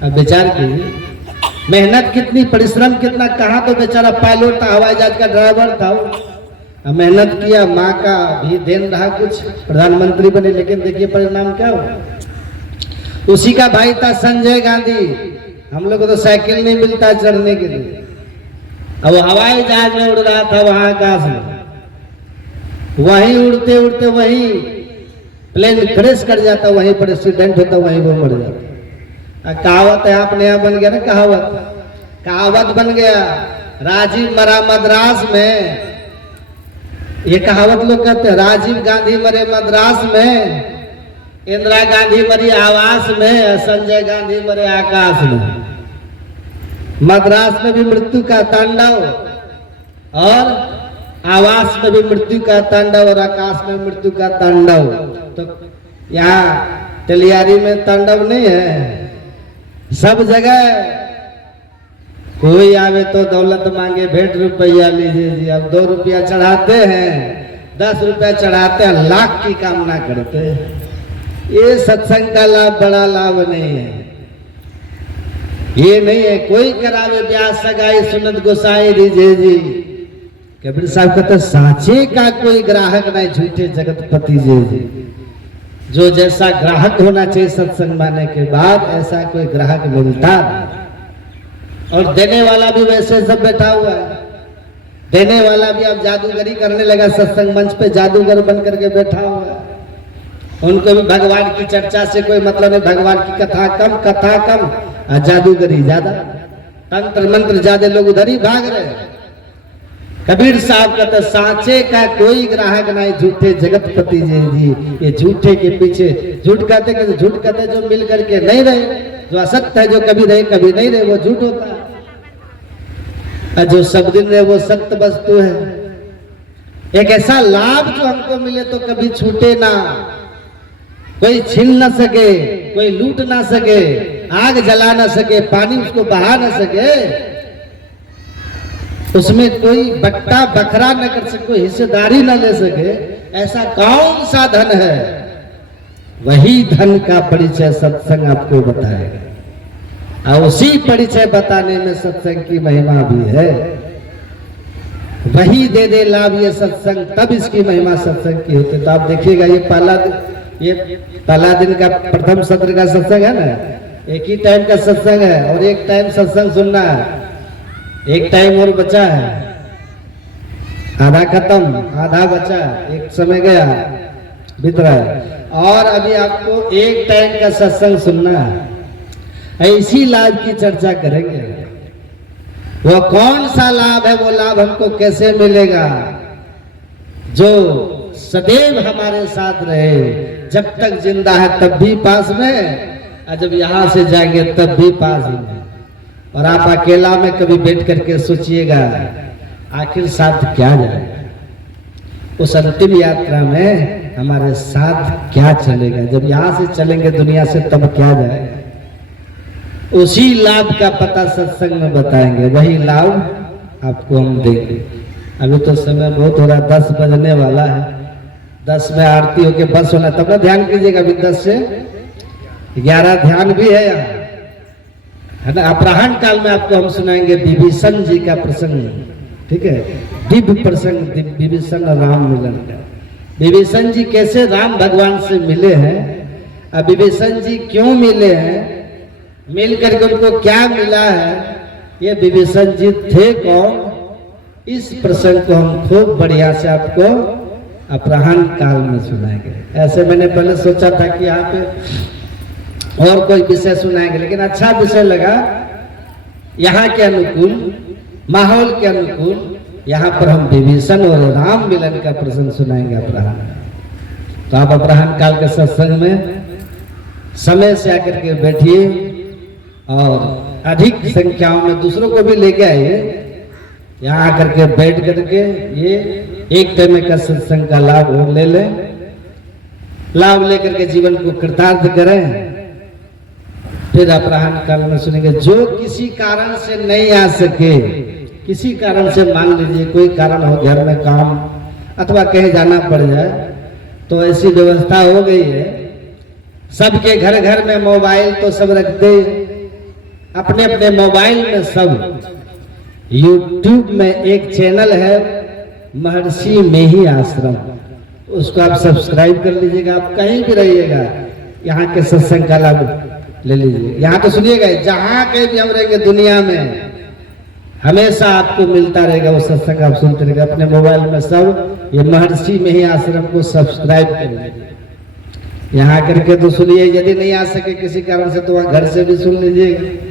अब विचार कीजिए मेहनत कितनी, परिश्रम कितना, कहाँ तो बेचारा पायलट था, हवाई जहाज का ड्राइवर था, अब मेहनत किया, माँ का भी देन रहा, कुछ प्रधानमंत्री बने, लेकिन देखिए परिणाम क्या हुआ। उसी का भाई था संजय गांधी, हम लोग को तो साइकिल नहीं मिलता चढ़ने के लिए, अब वो हवाई जहाज में उड़ रहा था वहां आकाश में, वहीं उड़ते उड़ते वहीं प्लेन क्रैश कर जाता, वहीं पर एक्सीडेंट होता, वहीं वो मर जाता। कहावत है आपने यहाँ बन गया ना, कहावत बन गया। राजीव मरा मद्रास में, ये कहावत लोग कहते हैं, राजीव गांधी मरे मद्रास में, इंदिरा गांधी मरी आवास में, संजय गांधी मरे आकाश में। मद्रास में भी मृत्यु का तांडव और आवास में भी मृत्यु का तांडव और आकाश में मृत्यु का तांडव। तो यहाँ तलियारी में तांडव नहीं है, सब जगह कोई आवे तो दौलत मांगे, भेंट रुपया लीजिए जी। अब 2 रुपया चढ़ाते हैं, 10 रुपया चढ़ाते हैं, लाख की कामना करते हैं। ये सत्संग का लाभ बड़ा लाभ नहीं है, ये नहीं है। कोई करावे ब्याह सगाई सुनत गोसाई दीजिए जी। कबीर साहब कहते सांचे का कोई ग्राहक नहीं, झूठे जगतपति जी। जो जैसा ग्राहक होना चाहिए सत्संग माने के बाद, ऐसा कोई ग्राहक मिलता और देने वाला भी वैसे सब बैठा हुआ है। देने वाला भी अब जादूगरी करने लगा, सत्संग मंच पे जादूगर बन करके बैठा हुआ है। उनको भी भगवान की चर्चा से कोई मतलब नहीं, भगवान की कथा कम और जादूगरी ज्यादा, तंत्र मंत्र ज्यादा, लोग उधर ही भाग रहे हैं। कबीर साहब कहते सांचे का कोई ग्राहक नहीं, झूठे जगतपति जी। ये झूठे के पीछे झूठ कहते जो मिल करके नहीं रहे, जो असत्य है, जो कभी रहे कभी नहीं रहे, वो झूठ होता है। और जो सब दिन रहे वो सत्य वस्तु है। एक ऐसा लाभ जो हमको मिले तो कभी छूटे ना, कोई छीन ना सके, कोई लूट ना सके, आग जला ना सके, पानी उसको बहा ना सके, उसमें कोई बट्टा बखरा न कर सके, कोई हिस्सेदारी न ले सके, ऐसा कौन सा धन है। वही धन का परिचय सत्संग आपको बताएगा, और उसी परिचय बताने में सत्संग की महिमा भी है। वही दे दे लाभ ये सत्संग, तब इसकी महिमा सत्संग की होती। तो आप देखिएगा ये पहला दिन का प्रथम सत्र का सत्संग है ना, एक ही टाइम का सत्संग है और एक टाइम सत्संग सुनना है, एक टाइम और बचा है, आधा खत्म आधा बचा, एक समय गया बीत रहा है, और अभी आपको एक टाइम का सत्संग सुनना है। इसी लाभ की चर्चा करेंगे। वो कौन सा लाभ है, वो लाभ हमको कैसे मिलेगा। जो सदैव हमारे साथ रहे, जब तक जिंदा है तब भी पास में, और जब यहाँ से जाएंगे तब भी पास में। और आप अकेला में कभी बैठ करके सोचिएगा आखिर साथ क्या जाएगा, उस अंतिम यात्रा में हमारे साथ क्या चलेगा। जब यहाँ से चलेंगे दुनिया से तब क्या जाएगा, उसी लाभ का पता सत्संग में बताएंगे, वही लाभ आपको हम देंगे। अभी तो समय बहुत हो रहा, 10 बजने वाला है, 10 में आरती होके बस होना, तब ना ध्यान कीजिएगा। अभी 10 से 11 ध्यान भी है यहाँ, है ना। अपराह्न काल में आपको हम सुनाएंगे विभीषण जी का प्रसंग, ठीक है, दिव्य प्रसंग, विभीषण राम मिलन का। विभीषण जी कैसे राम भगवान से मिले हैं, अब विभीषण जी क्यों मिले हैं, मिल करके उनको क्या मिला है, ये विभीषण जी थे कौन, इस प्रसंग को हम खूब बढ़िया से आपको अपराह्न काल में सुनाएंगे। ऐसे मैंने पहले सोचा था कि यहाँ पे और कोई विषय सुनाएंगे, लेकिन अच्छा विषय लगा, यहाँ के अनुकूल, माहौल के अनुकूल, यहाँ पर हम विभीषण और राम मिलन का प्रसंग सुनाएंगे अपराह्न। तो आप अपराह्न काल के सत्संग में समय से आकर के बैठिए और अधिक संख्याओं में दूसरों को भी लेके आइए। यहाँ आकर के बैठ करके ये एक टाइम का सत्संग का लाभ वो ले लें, लाभ लेकर के जीवन को कृतार्थ करें। फिर अपराह्न काल में सुनेंगे, जो किसी कारण से नहीं आ सके, किसी कारण से मान लीजिए कोई कारण हो, घर में काम अथवा कहीं जाना पड़ जाए, तो ऐसी व्यवस्था हो गई है, सबके घर घर में मोबाइल तो सब रखते, अपने अपने मोबाइल में सब, YouTube में एक चैनल है महर्षि मेही आश्रम, उसको आप सब्सक्राइब कर लीजिएगा। आप कहीं भी रहिएगा, यहाँ के सत्संग का लाभ ले लीजिए। यहाँ तो सुनिएगा, जहाँ कहीं भी हम रहेंगे दुनिया में, हमेशा आपको मिलता रहेगा वो सत्संग, आप सुनते रहेगा अपने मोबाइल में सब। ये महर्षि मेही आश्रम को सब्सक्राइब कर लीजिए, यहाँ करके तो सुनिए। यदि नहीं आ सके किसी कारण से, तो वहाँ घर से भी सुन लीजिएगा।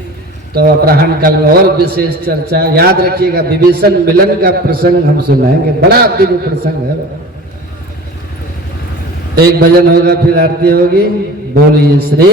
तो अपराह्न काल में और विशेष चर्चा, याद रखिएगा विभीषण मिलन का प्रसंग हम सुनाएंगे, बड़ा दिव्य प्रसंग है। एक भजन होगा, फिर आरती होगी। बोलिए श्री